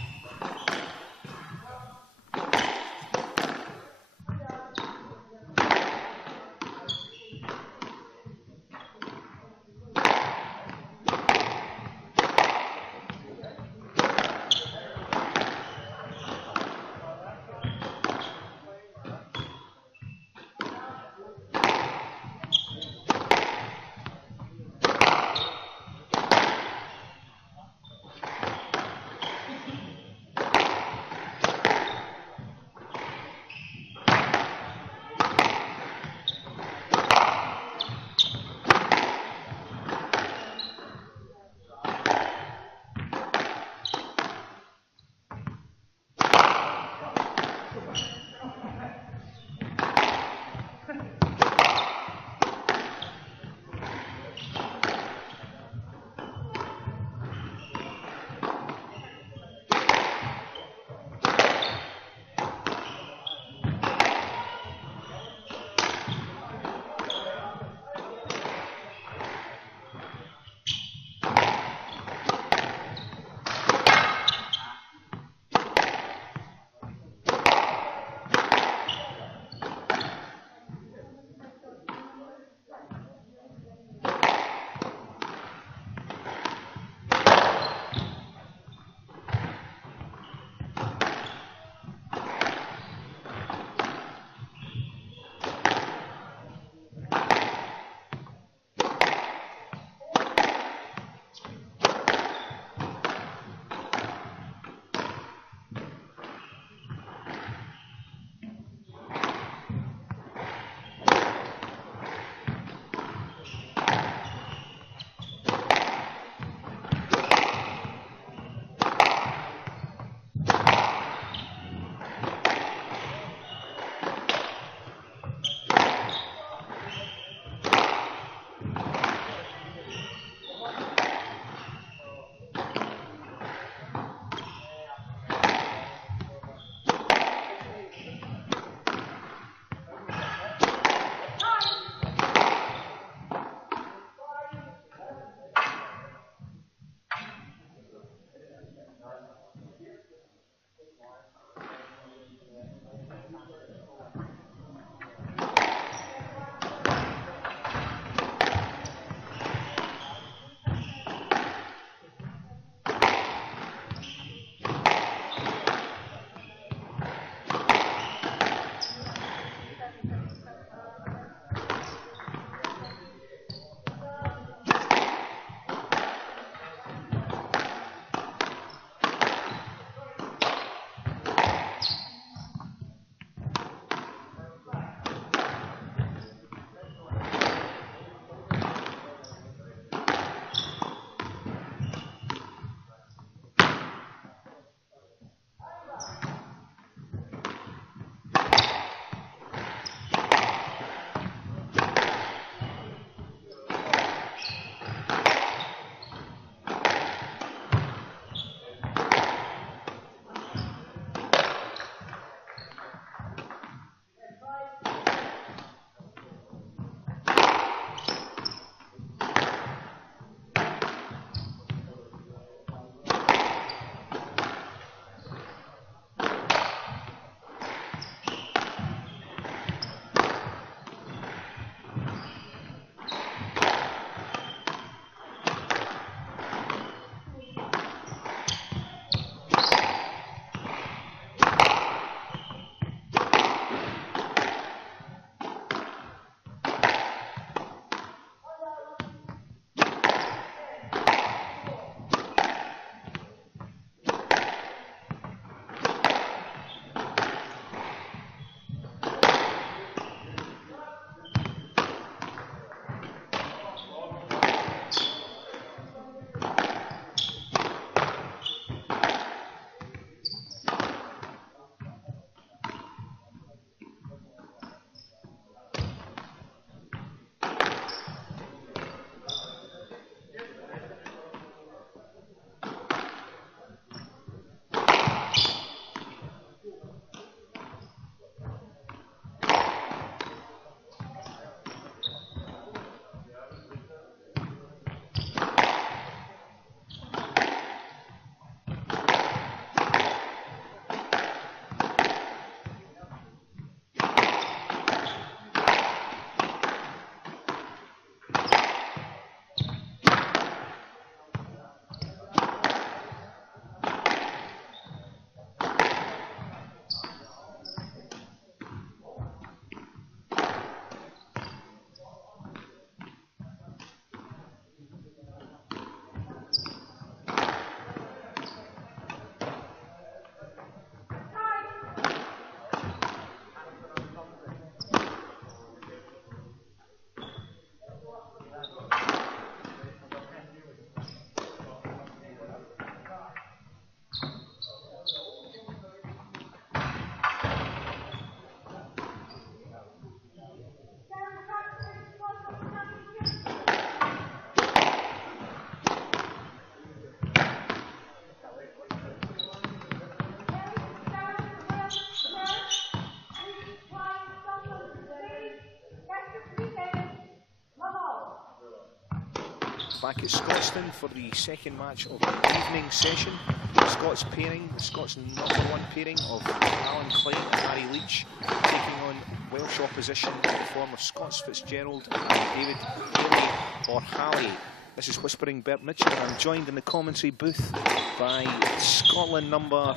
back at Scotstoun for the second match of the evening session. The Scots pairing, the Scots #1 pairing of Alan Klein and Harry Leach, taking on Welsh opposition in the form of Scots Fitzgerald and David Haley or Halley. This is Whispering Bert Mitchell, and I'm joined in the commentary booth by Scotland number...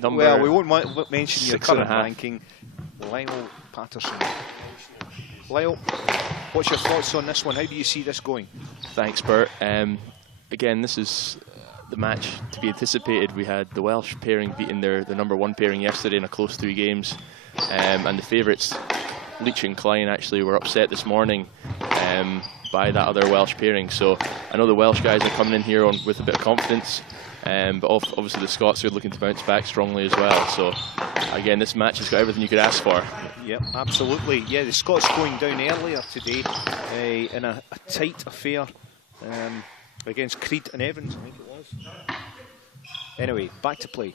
Well, we won't mention your current ranking, Lyle Patterson. Lyle, what's your thoughts on this one? How do you see this going? Thanks, Bert. Again, this is the match to be anticipated. We had the Welsh pairing beating their #1 pairing yesterday in a close 3 games, and the favourites, Leach and Klein, actually were upset this morning by that other Welsh pairing. So I know the Welsh guys are coming in here with a bit of confidence, but obviously the Scots are looking to bounce back strongly as well. So again, this match has got everything you could ask for. Yep, absolutely. Yeah, the Scots going down earlier today in a tight affair against Creed and Evans, I think it was. Anyway, back to play.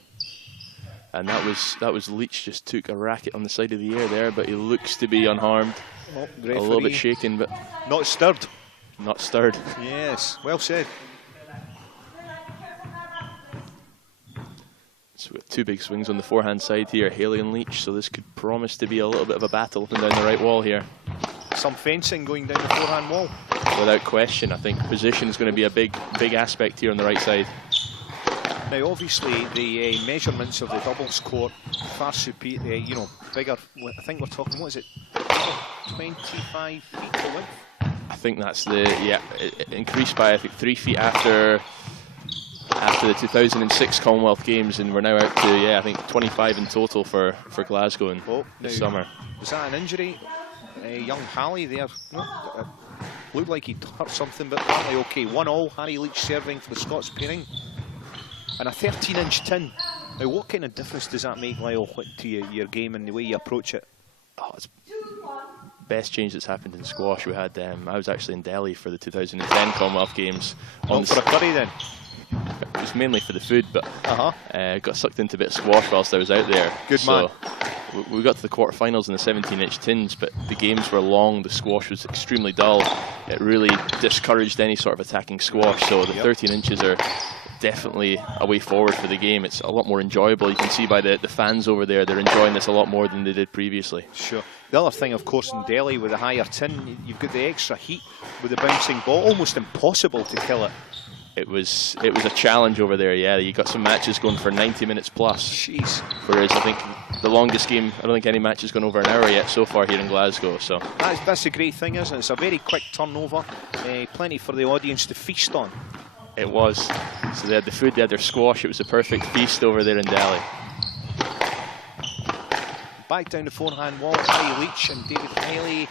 And that was Leach just took a racket on the side of the air there, but he looks to be unharmed. Oh, a little bit shaken, but not stirred. Not stirred. Yes, well said. So we've got 2 big swings on the forehand side here, Haley and Leach, so this could promise to be a little bit of a battle up and down the right wall here. Some fencing going down the forehand wall. Without question, I think position is going to be a big aspect here on the right side. Now, obviously, the measurements of the doubles court far superior, bigger. I think we're talking, what is it, 25 feet the width? I think that's it increased by, I think, 3 feet after the 2006 Commonwealth Games, and we're now out to, I think 25 in total for Glasgow this summer. Was that an injury? Young Halley there, looked like he'd hurt something, but apparently okay. 1-1, Harry Leach serving for the Scots pairing. And a 13-inch tin. Now, what kind of difference does that make, Lyle, to your game and the way you approach it? Oh, it's best change that's happened in squash. We had, I was actually in Delhi for the 2010 Commonwealth Games. Not for a curry then? It was mainly for the food, but got sucked into a bit of squash whilst I was out there. Good man. We got to the quarterfinals in the 17-inch tins, but the games were long, the squash was extremely dull. It really discouraged any sort of attacking squash, so the 13 inches are definitely a way forward for the game. It's a lot more enjoyable. You can see by the fans over there, they're enjoying this a lot more than they did previously. Sure. The other thing, of course, in Delhi with the higher tin, you've got the extra heat with the bouncing ball. Almost impossible to kill it. It was a challenge over there, yeah. You got some matches going for 90 minutes plus. Jeez. Whereas I think the longest game, I don't think any match has gone over an hour yet so far here in Glasgow. So that's the great thing, isn't it? It's a very quick turnover, plenty for the audience to feast on. It was. So they had the food, they had their squash. It was a perfect feast over there in Delhi. Back down the forehand wall, Harry Leach and David Haley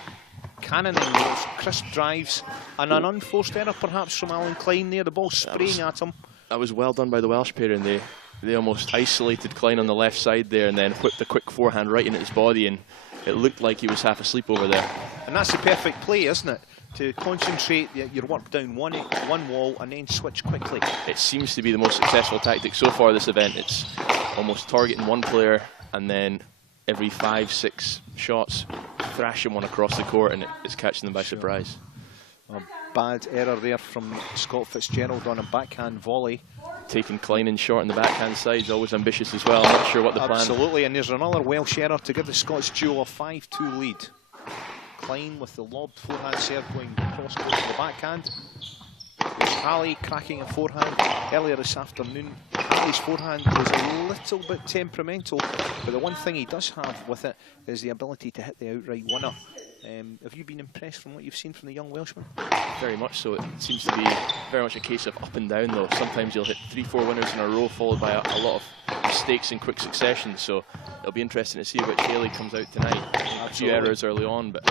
cannoning those crisp drives, and an unforced error perhaps from Alan Klein there, the ball spraying at him. That was well done by the Welsh pair, and they almost isolated Klein on the left side there and then whipped a quick forehand right into his body, and it looked like he was half asleep over there. And that's the perfect play, isn't it? To concentrate your work down one wall and then switch quickly. It seems to be the most successful tactic so far this event. It's almost targeting one player and then every 5-6 shots thrashing one across the court, and it's catching them by surprise. A bad error there from Scott Fitzgerald on a backhand volley. Taking Klein in short on the backhand side is always ambitious as well. I'm not sure what the plan is. Absolutely, and there's another Welsh error to give the Scots duo a 5-2 lead. Klein with the lobbed forehand serve going cross court to the backhand. There's Halley cracking a forehand earlier this afternoon. Halley's forehand is a little bit temperamental, but the one thing he does have with it is the ability to hit the outright winner. Have you been impressed from what you've seen from the young Welshman? Very much so. It seems to be very much a case of up and down though. Sometimes you'll hit 3-4 winners in a row followed by a lot of mistakes in quick succession, so it'll be interesting to see which Haley comes out tonight. A few errors early on, but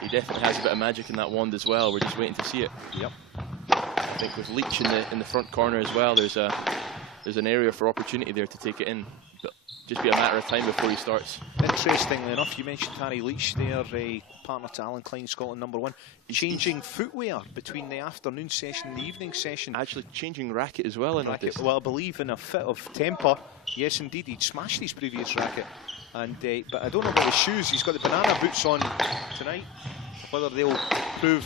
he definitely has a bit of magic in that wand as well. We're just waiting to see it. Yep. I think with Leach in the front corner as well, there's an area for opportunity there to take it in. But just be a matter of time before he starts. Interestingly enough, you mentioned Harry Leach there, partner to Alan Klein, Scotland #1, changing footwear between the afternoon session and the evening session. Actually changing racket as well, I noticed. Well, I believe in a fit of temper, yes indeed, he'd smashed his previous racket. And but I don't know about the shoes. He's got the banana boots on tonight. Whether they'll prove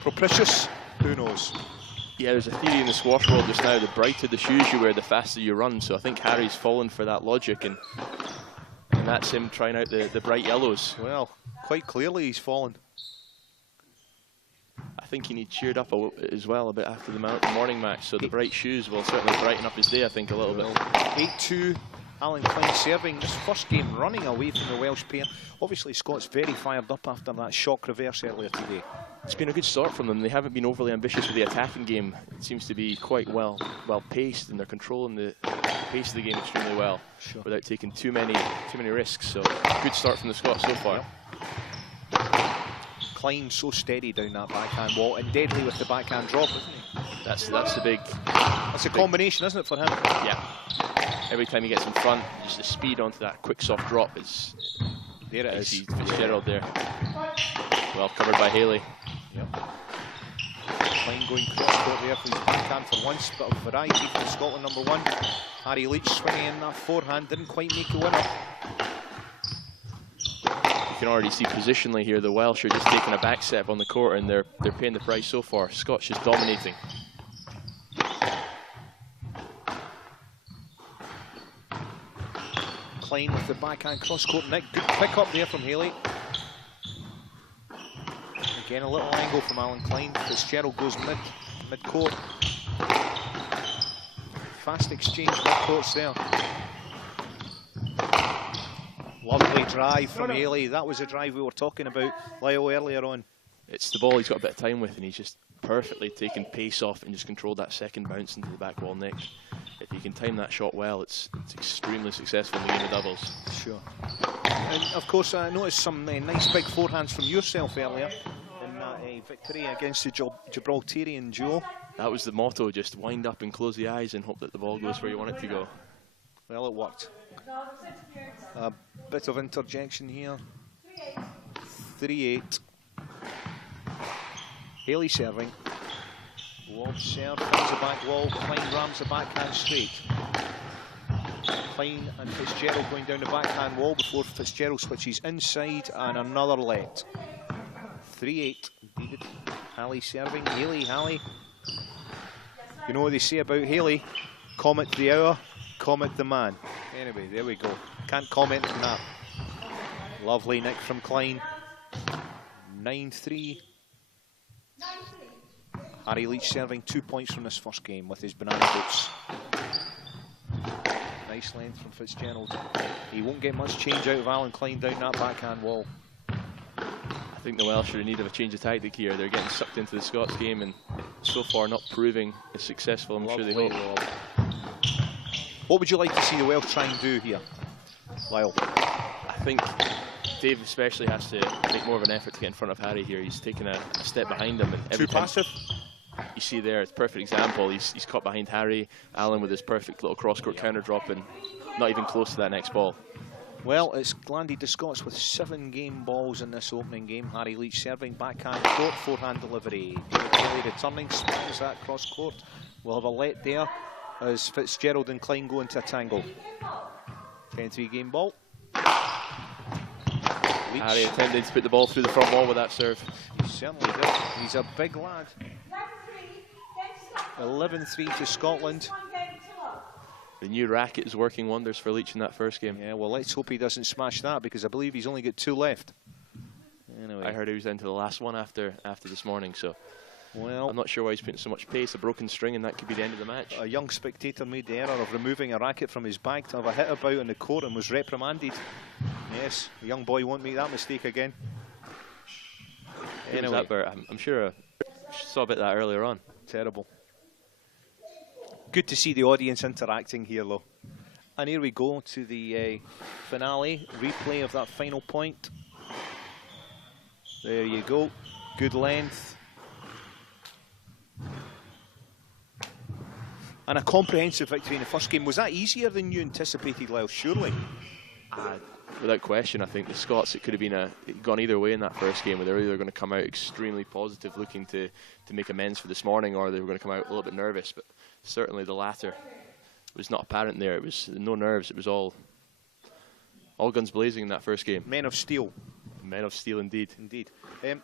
propitious, who knows? Yeah, there's a theory in the squash world just now: the brighter the shoes you wear, the faster you run. So I think Harry's fallen for that logic, and that's him trying out the bright yellows. Well, quite clearly he's fallen. I think he needs cheered up as well a bit after the morning match, so the bright shoes will certainly brighten up his day, I think, a little bit. 8-2, Alan Klein serving this first game, running away from the Welsh pair. Obviously, Scott's very fired up after that shock reverse earlier today. It's been a good start from them. They haven't been overly ambitious with the attacking game. It seems to be quite well paced, and they're controlling the pace of the game extremely well, without taking too many risks. So good start from the Scots so far. Yep. Klein so steady down that backhand wall, and deadly with the backhand drop, isn't he? That's the big. That's a combination, isn't it, for him? Yeah. Every time he gets in front, just the speed onto that quick soft drop is. There it is. See Fitzgerald there. Well covered by Haley. Yep. Klein going cross court there for his backhand for once, bit of variety for Scotland #1. Harry Leach swinging in that forehand, didn't quite make a winner. You can already see positionally here, the Welsh are just taking a back step on the court, and they're paying the price so far. Scots just dominating. Klein with the backhand cross court nick. Good pick up there from Haley. Again, a little angle from Alan Klein. Fitzgerald goes mid court. Fast exchange mid courts there. Lovely drive from Haley. That was the drive we were talking about, Lyle, earlier on. It's the ball he's got a bit of time with, and he's just perfectly taken pace off and just controlled that second bounce into the back wall nick. If he can time that shot well, it's extremely successful in the game of doubles. Sure. And of course, I noticed some nice big forehands from yourself earlier in that victory against the Gibraltarian duo. That was the motto: just wind up and close the eyes and hope that the ball goes where you want it to go. Well, it worked. A bit of interjection here. 3-8. Haley serving. Lob serve, finds the back wall. Klein rams the backhand straight. Klein and Fitzgerald going down the backhand wall before Fitzgerald switches inside, and another let. 3-8 needed. Haley serving. Haley. You know what they say about Haley? Comet the hour, comet the man. Anyway, there we go. Can't comment on that. Lovely nick from Klein. 9-3. Harry Leach serving 2 points from this first game with his banana boots. Nice length from Fitzgerald. He won't get much change out of Alan Klein down that backhand wall. I think the Welsh are in need of a change of tactic here. They're getting sucked into the Scots game, and so far not proving as successful. I'm sure they hope. What would you like to see the Welsh try and do here, Lyle? I think Dave especially has to make more of an effort to get in front of Harry here. He's taken a step behind him. And too passive? You see there, it's a perfect example. He's caught behind Harry. Alan with his perfect little cross-court counter drop, and not even close to that next ball. Well, it's landed the Scots with 7 game balls in this opening game. Harry Leach serving, backhand court, forehand delivery. Haley returning, spans that cross court. We'll have a let there as Fitzgerald and Klein go into a tangle. 10-3 game ball. Leach. Harry intended to put the ball through the front wall with that serve. He certainly did. He's a big lad. 11-3 to Scotland. The new racket is working wonders for Leach in that first game. Yeah, well, let's hope he doesn't smash that, because I believe he's only got 2 left. Anyway, I heard he was down to the last one after this morning, so well, I'm not sure why he's putting so much pace. A broken string, and that could be the end of the match. A young spectator made the error of removing a racket from his bag to have a hit about in the court and was reprimanded. Yes, a young boy won't make that mistake again. Anyway, that, Bert? I'm sure I saw a bit of that earlier on. Terrible. Good to see the audience interacting here, though. And here we go to the finale, replay of that final point. There you go. Good length. And a comprehensive victory in the first game. Was that easier than you anticipated, Lyle? Surely. Without question, I think the Scots, it could have been gone either way in that first game, where they're either going to come out extremely positive, looking to make amends for this morning, or they were going to come out a little bit nervous. But certainly the latter was not apparent there. It was no nerves. It was all All guns blazing in that first game. Men of steel. Men of steel indeed. Indeed.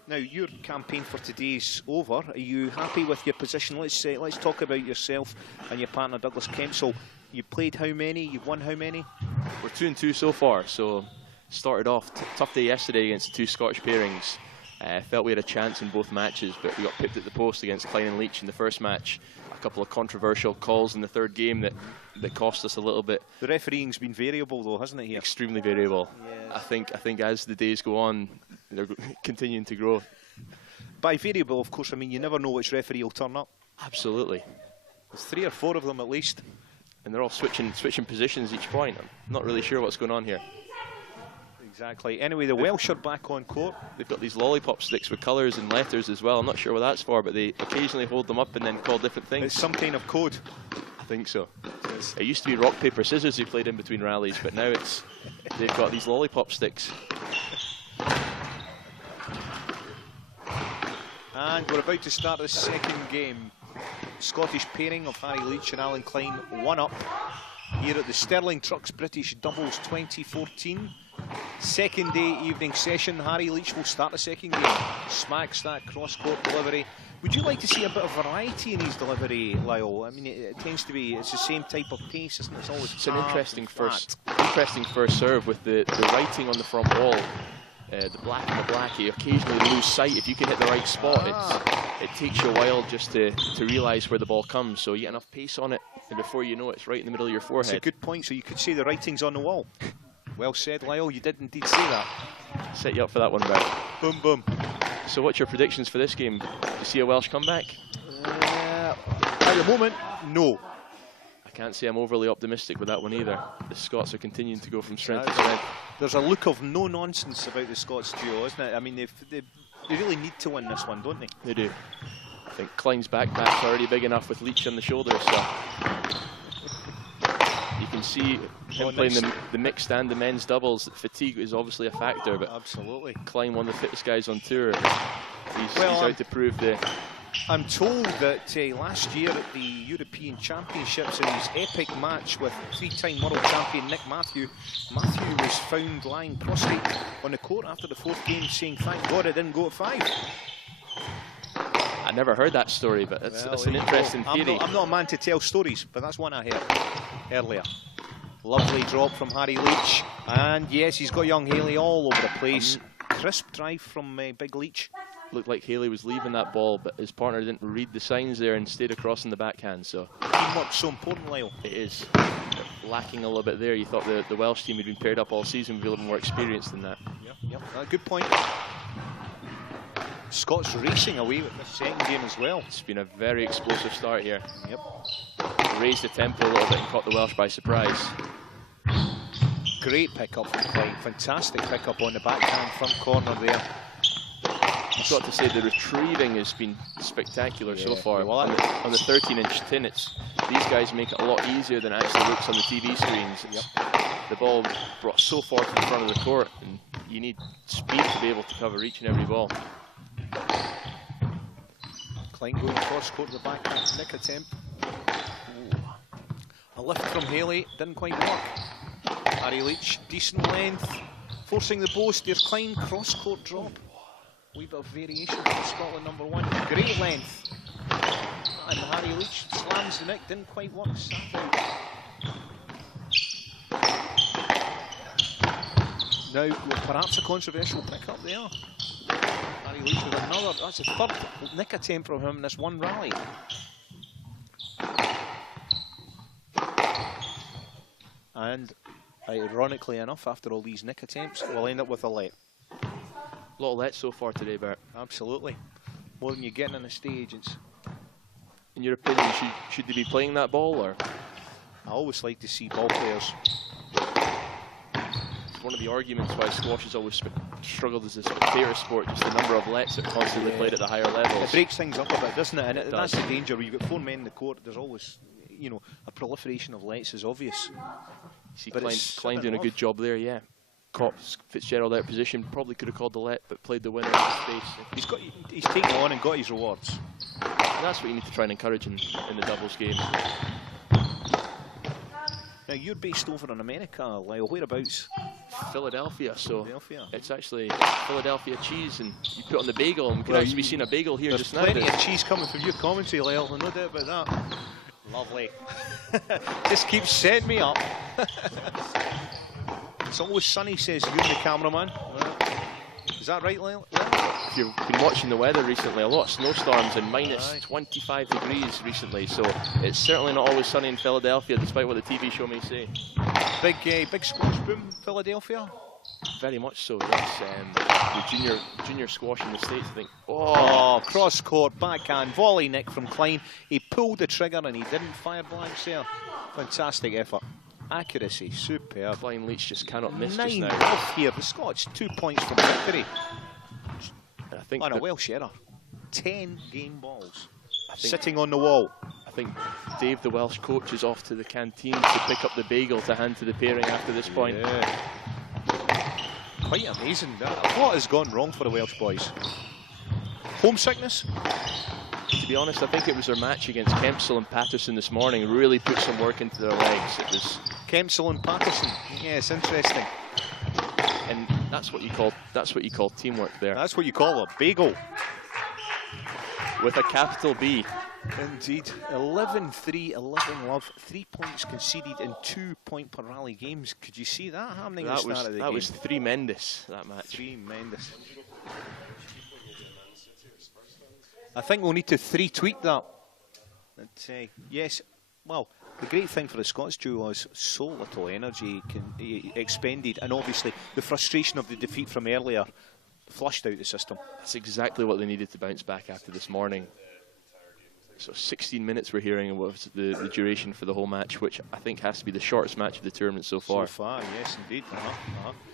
Now, your campaign for today's over. Are you happy with your position? Let's talk about yourself and your partner Douglas Kempsall. You played how many? You've won how many? We're 2-2 so far. So started off tough day yesterday against the two Scottish pairings. Felt we had a chance in both matches, but we got pipped at the post against Klein and Leach in the first match. A couple of controversial calls in the third game that cost us a little bit. The refereeing's been variable though, hasn't it here? Extremely variable. Yes. I think as the days go on, they're continuing to grow. By variable, of course, I mean you never know which referee will turn up. Absolutely. There's 3 or 4 of them at least. And they're all switching positions each point. I'm not really sure what's going on here. Exactly. Anyway, the Welsh are back on court. They've got these lollipop sticks with colours and letters as well. I'm not sure what that's for, but they occasionally hold them up and then call different things. It's some kind of code. I think so. It used to be rock, paper, scissors they played in between rallies, but now they've got these lollipop sticks. And we're about to start the second game. Scottish pairing of Harry Leach and Alan Klein 1-up here at the Sterling Trucks British Doubles 2014. Second day evening session. Harry Leach will start the second game. Smacks that cross-court delivery. Would you like to see a bit of variety in his delivery, Lyle? I mean, it tends to be, it's the same type of pace, isn't it? It's always an interesting first serve with the writing on the front wall. The black and the black, you occasionally lose sight. If you can hit the right spot, it takes you a while just to realise where the ball comes. So you get enough pace on it, and before you know it, it's right in the middle of your forehead. That's a good point. So you could see the writing's on the wall. Well said, Lyle. You did indeed say that. Set you up for that one, Bert. Boom, boom. So what's your predictions for this game? Do you see a Welsh comeback? At the moment, no. I can't say I'm overly optimistic with that one either. The Scots are continuing to go from strength to strength. There's a look of no nonsense about the Scots duo, isn't it? I mean, they really need to win this one, don't they? They do. I think Klein's backpack's already big enough with Leach on the shoulder, so you can see him playing the mixed and the men's doubles. Fatigue is obviously a factor, but absolutely, Klein, one of the fittest guys on tour. He's out to prove the. I'm told that last year at the European Championships in his epic match with 3-time world champion Nick Matthew was found lying prostrate on the court after the 4th game, saying, "Thank God it didn't go at 5." I never heard that story, but that's an interesting theory. I'm not a man to tell stories, but that's one I heard earlier. Lovely drop from Harry Leach, and yes, he's got young Haley all over the place. Crisp drive from Big Leach. Looked like Haley was leaving that ball, but his partner didn't read the signs there and stayed across in the backhand. So teamwork's so important, Lyle. It is. Lacking a little bit there. You thought the Welsh team had been paired up all season, would be a little more experienced than that. Yep. Good point. Scots racing away with this second game as well. It's been a very explosive start here. Yep. Raised the tempo a little bit and caught the Welsh by surprise. Great pick up from Klein. Fantastic pick up on the backhand front corner there. I've got to say the retrieving has been spectacular so far. On the 13-inch tin, these guys make it a lot easier than it actually looks on the TV screens. The ball brought so far to the front of the court, and you need speed to be able to cover each and every ball. Klein going cross court to the backhand nick attempt. Ooh. A lift from Haley didn't quite work. Harry Leach, decent length, forcing the post. There's Klein, cross court drop. Wee bit of variation from Scotland #1. Great length. And Harry Leach slams the nick, didn't quite work. Now, perhaps a controversial pick up there. Harry Leach with another, that's a 3rd nick attempt from him in this one rally. And ironically enough, after all these nick attempts, we'll end up with a let. A lot of lets so far today, Bert. Absolutely. More than you're getting on the stage. In your opinion, should they be playing that ball, or? I always like to see ball players. It's one of the arguments why squash has always struggled as a spectator sport, just the number of lets that constantly played at the higher levels. It breaks things up a bit, doesn't it? And that's the danger. When you've got 4 men in the court, there's always, a proliferation of lets is obvious. You see Klein doing a good job there, yeah. Caught Fitzgerald out of position, probably could have called the let, but played the winner in his face. He's taken on and got his rewards. And that's what you need to try and encourage in the doubles game. Now, you're based over in America, Lyle. Whereabouts? Philadelphia, so Philadelphia. it's actually Philadelphia cheese, and you put on the bagel, and we could actually be seeing a bagel here There's just now. plenty of cheese coming from your commentary, Lyle. No doubt about that. Lovely. Just keeps setting me up. It's always sunny, says you, the cameraman. Is that right, Lyle? If you've been watching the weather recently, a lot of snowstorms and minus 25 degrees recently, so it's certainly not always sunny in Philadelphia, despite what the TV show may say. Big squash boom, Philadelphia? Very much so, yes. The junior squash in the States, I think. Oh, cross court, backhand, volley nick from Klein. He pulled the trigger and he didn't fire blanks there. Fantastic effort. Accuracy, superb. Klein Leach just cannot miss 9 just now. off here. The Scots, 2 points from victory. I think On a Welsh error. 10 game balls. Sitting on the wall. I think Dave, the Welsh coach, is off to the canteen to pick up the bagel to hand to the pairing after this point. Yeah. Quite amazing. What has gone wrong for the Welsh boys? Homesickness? To be honest, I think it was their match against Kempsell and Patterson this morning really put some work into their legs. It was Kempsell and Patterson. Yes, interesting. And that's what you call teamwork there. That's what you call a bagel. With a capital B. Indeed. 11-3, 11-love. 3 points conceded in 2 point per rally games. Could you see that happening at the start of the game? That was tremendous, that match. Tremendous. I think we'll need to tweet that. Yes, well, the great thing for the Scots duo was so little energy expended, and obviously the frustration of the defeat from earlier flushed out the system. That's exactly what they needed to bounce back after this morning. So 16 minutes we're hearing was the duration for the whole match, which I think has to be the shortest match of the tournament so far. So far, yes, indeed.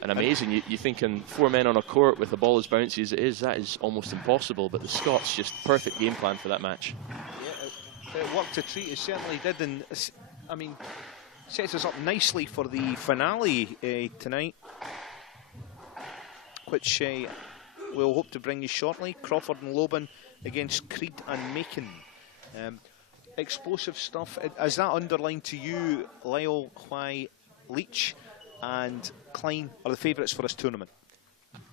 And amazing, you think in 4 men on a court with the ball as bouncy as it is, that is almost impossible, but the Scots, just perfect game plan for that match. Yeah, it worked a treat, it certainly did, and I mean, sets us up nicely for the finale tonight, which we'll hope to bring you shortly. Crawford and Loban against Creed and Macon. Explosive stuff. Is that underlined to you, Lyle, why Leach and Klein are the favourites for this tournament?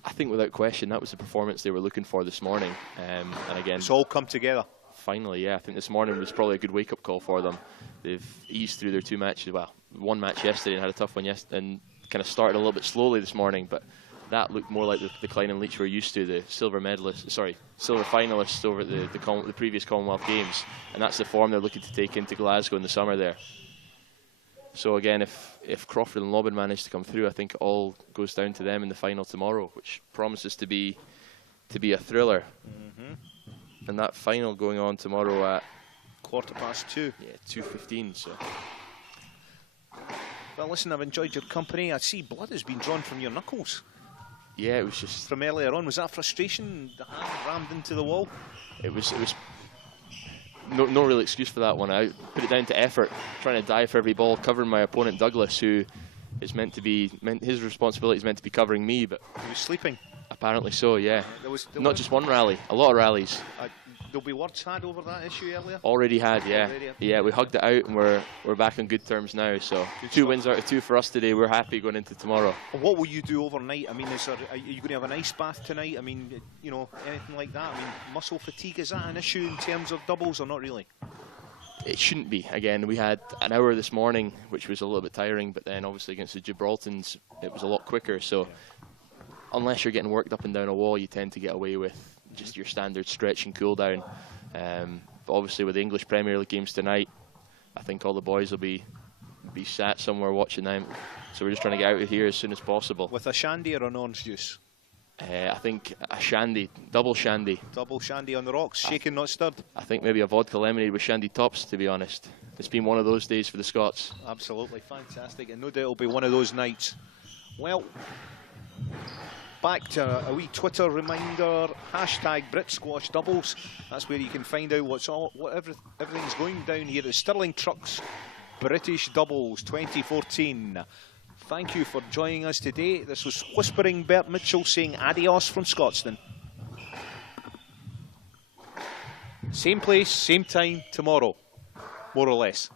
I think without question that was the performance they were looking for this morning. And again, it's all come together. Finally, yeah. I think this morning was probably a good wake-up call for them. They've eased through their 2 matches. Well, one match yesterday and had a tough one yesterday, and kind of started a little bit slowly this morning, but that looked more like the Klein and Leach we're used to, the silver finalists over the previous Commonwealth Games, and that's the form they're looking to take into Glasgow in the summer there. So again, if Crawford and Loban manage to come through, I think it all goes down to them in the final tomorrow, which promises to be a thriller. And that final going on tomorrow at 2:15. Yeah, 2:15. So. Well, listen, I've enjoyed your company. I see blood has been drawn from your knuckles. Yeah, it was just from earlier on. Was that frustration? The hand rammed into the wall. It was no real excuse for that one. I put it down to effort, trying to dive for every ball, covering my opponent Douglas, who is his responsibility is meant to be covering me, but he was sleeping. Apparently so, yeah. There Not just one rally, a lot of rallies. There'll be words had over that issue earlier? Already had, yeah. Yeah, we hugged it out and we're back on good terms now. So 2 wins out of 2 for us today. We're happy going into tomorrow. What will you do overnight? I mean, are you going to have an ice bath tonight? I mean, you know, anything like that? I mean, muscle fatigue, is that an issue in terms of doubles or not really? It shouldn't be. Again, we had an hour this morning, which was a little bit tiring, but then obviously against the Gibraltars, it was a lot quicker. So unless you're getting worked up and down a wall, you tend to get away with just your standard stretch and cool down. But obviously with the English Premier League games tonight, I think all the boys will be sat somewhere watching them. So we're just trying to get out of here as soon as possible. With a shandy or an orange juice? I think a shandy, double shandy. Double shandy on the rocks, shaken not stirred? I think maybe a vodka lemonade with shandy tops, to be honest. It's been one of those days for the Scots. Absolutely, fantastic, and no doubt it'll be one of those nights. Well, back to a wee Twitter reminder, hashtag BritSquashDoubles. That's where you can find out everything's going down here at Stirling Trucks British Doubles 2014. Thank you for joining us today. This was Whispering Bert Mitchell saying adios from Scotstoun. Same place, same time tomorrow, more or less.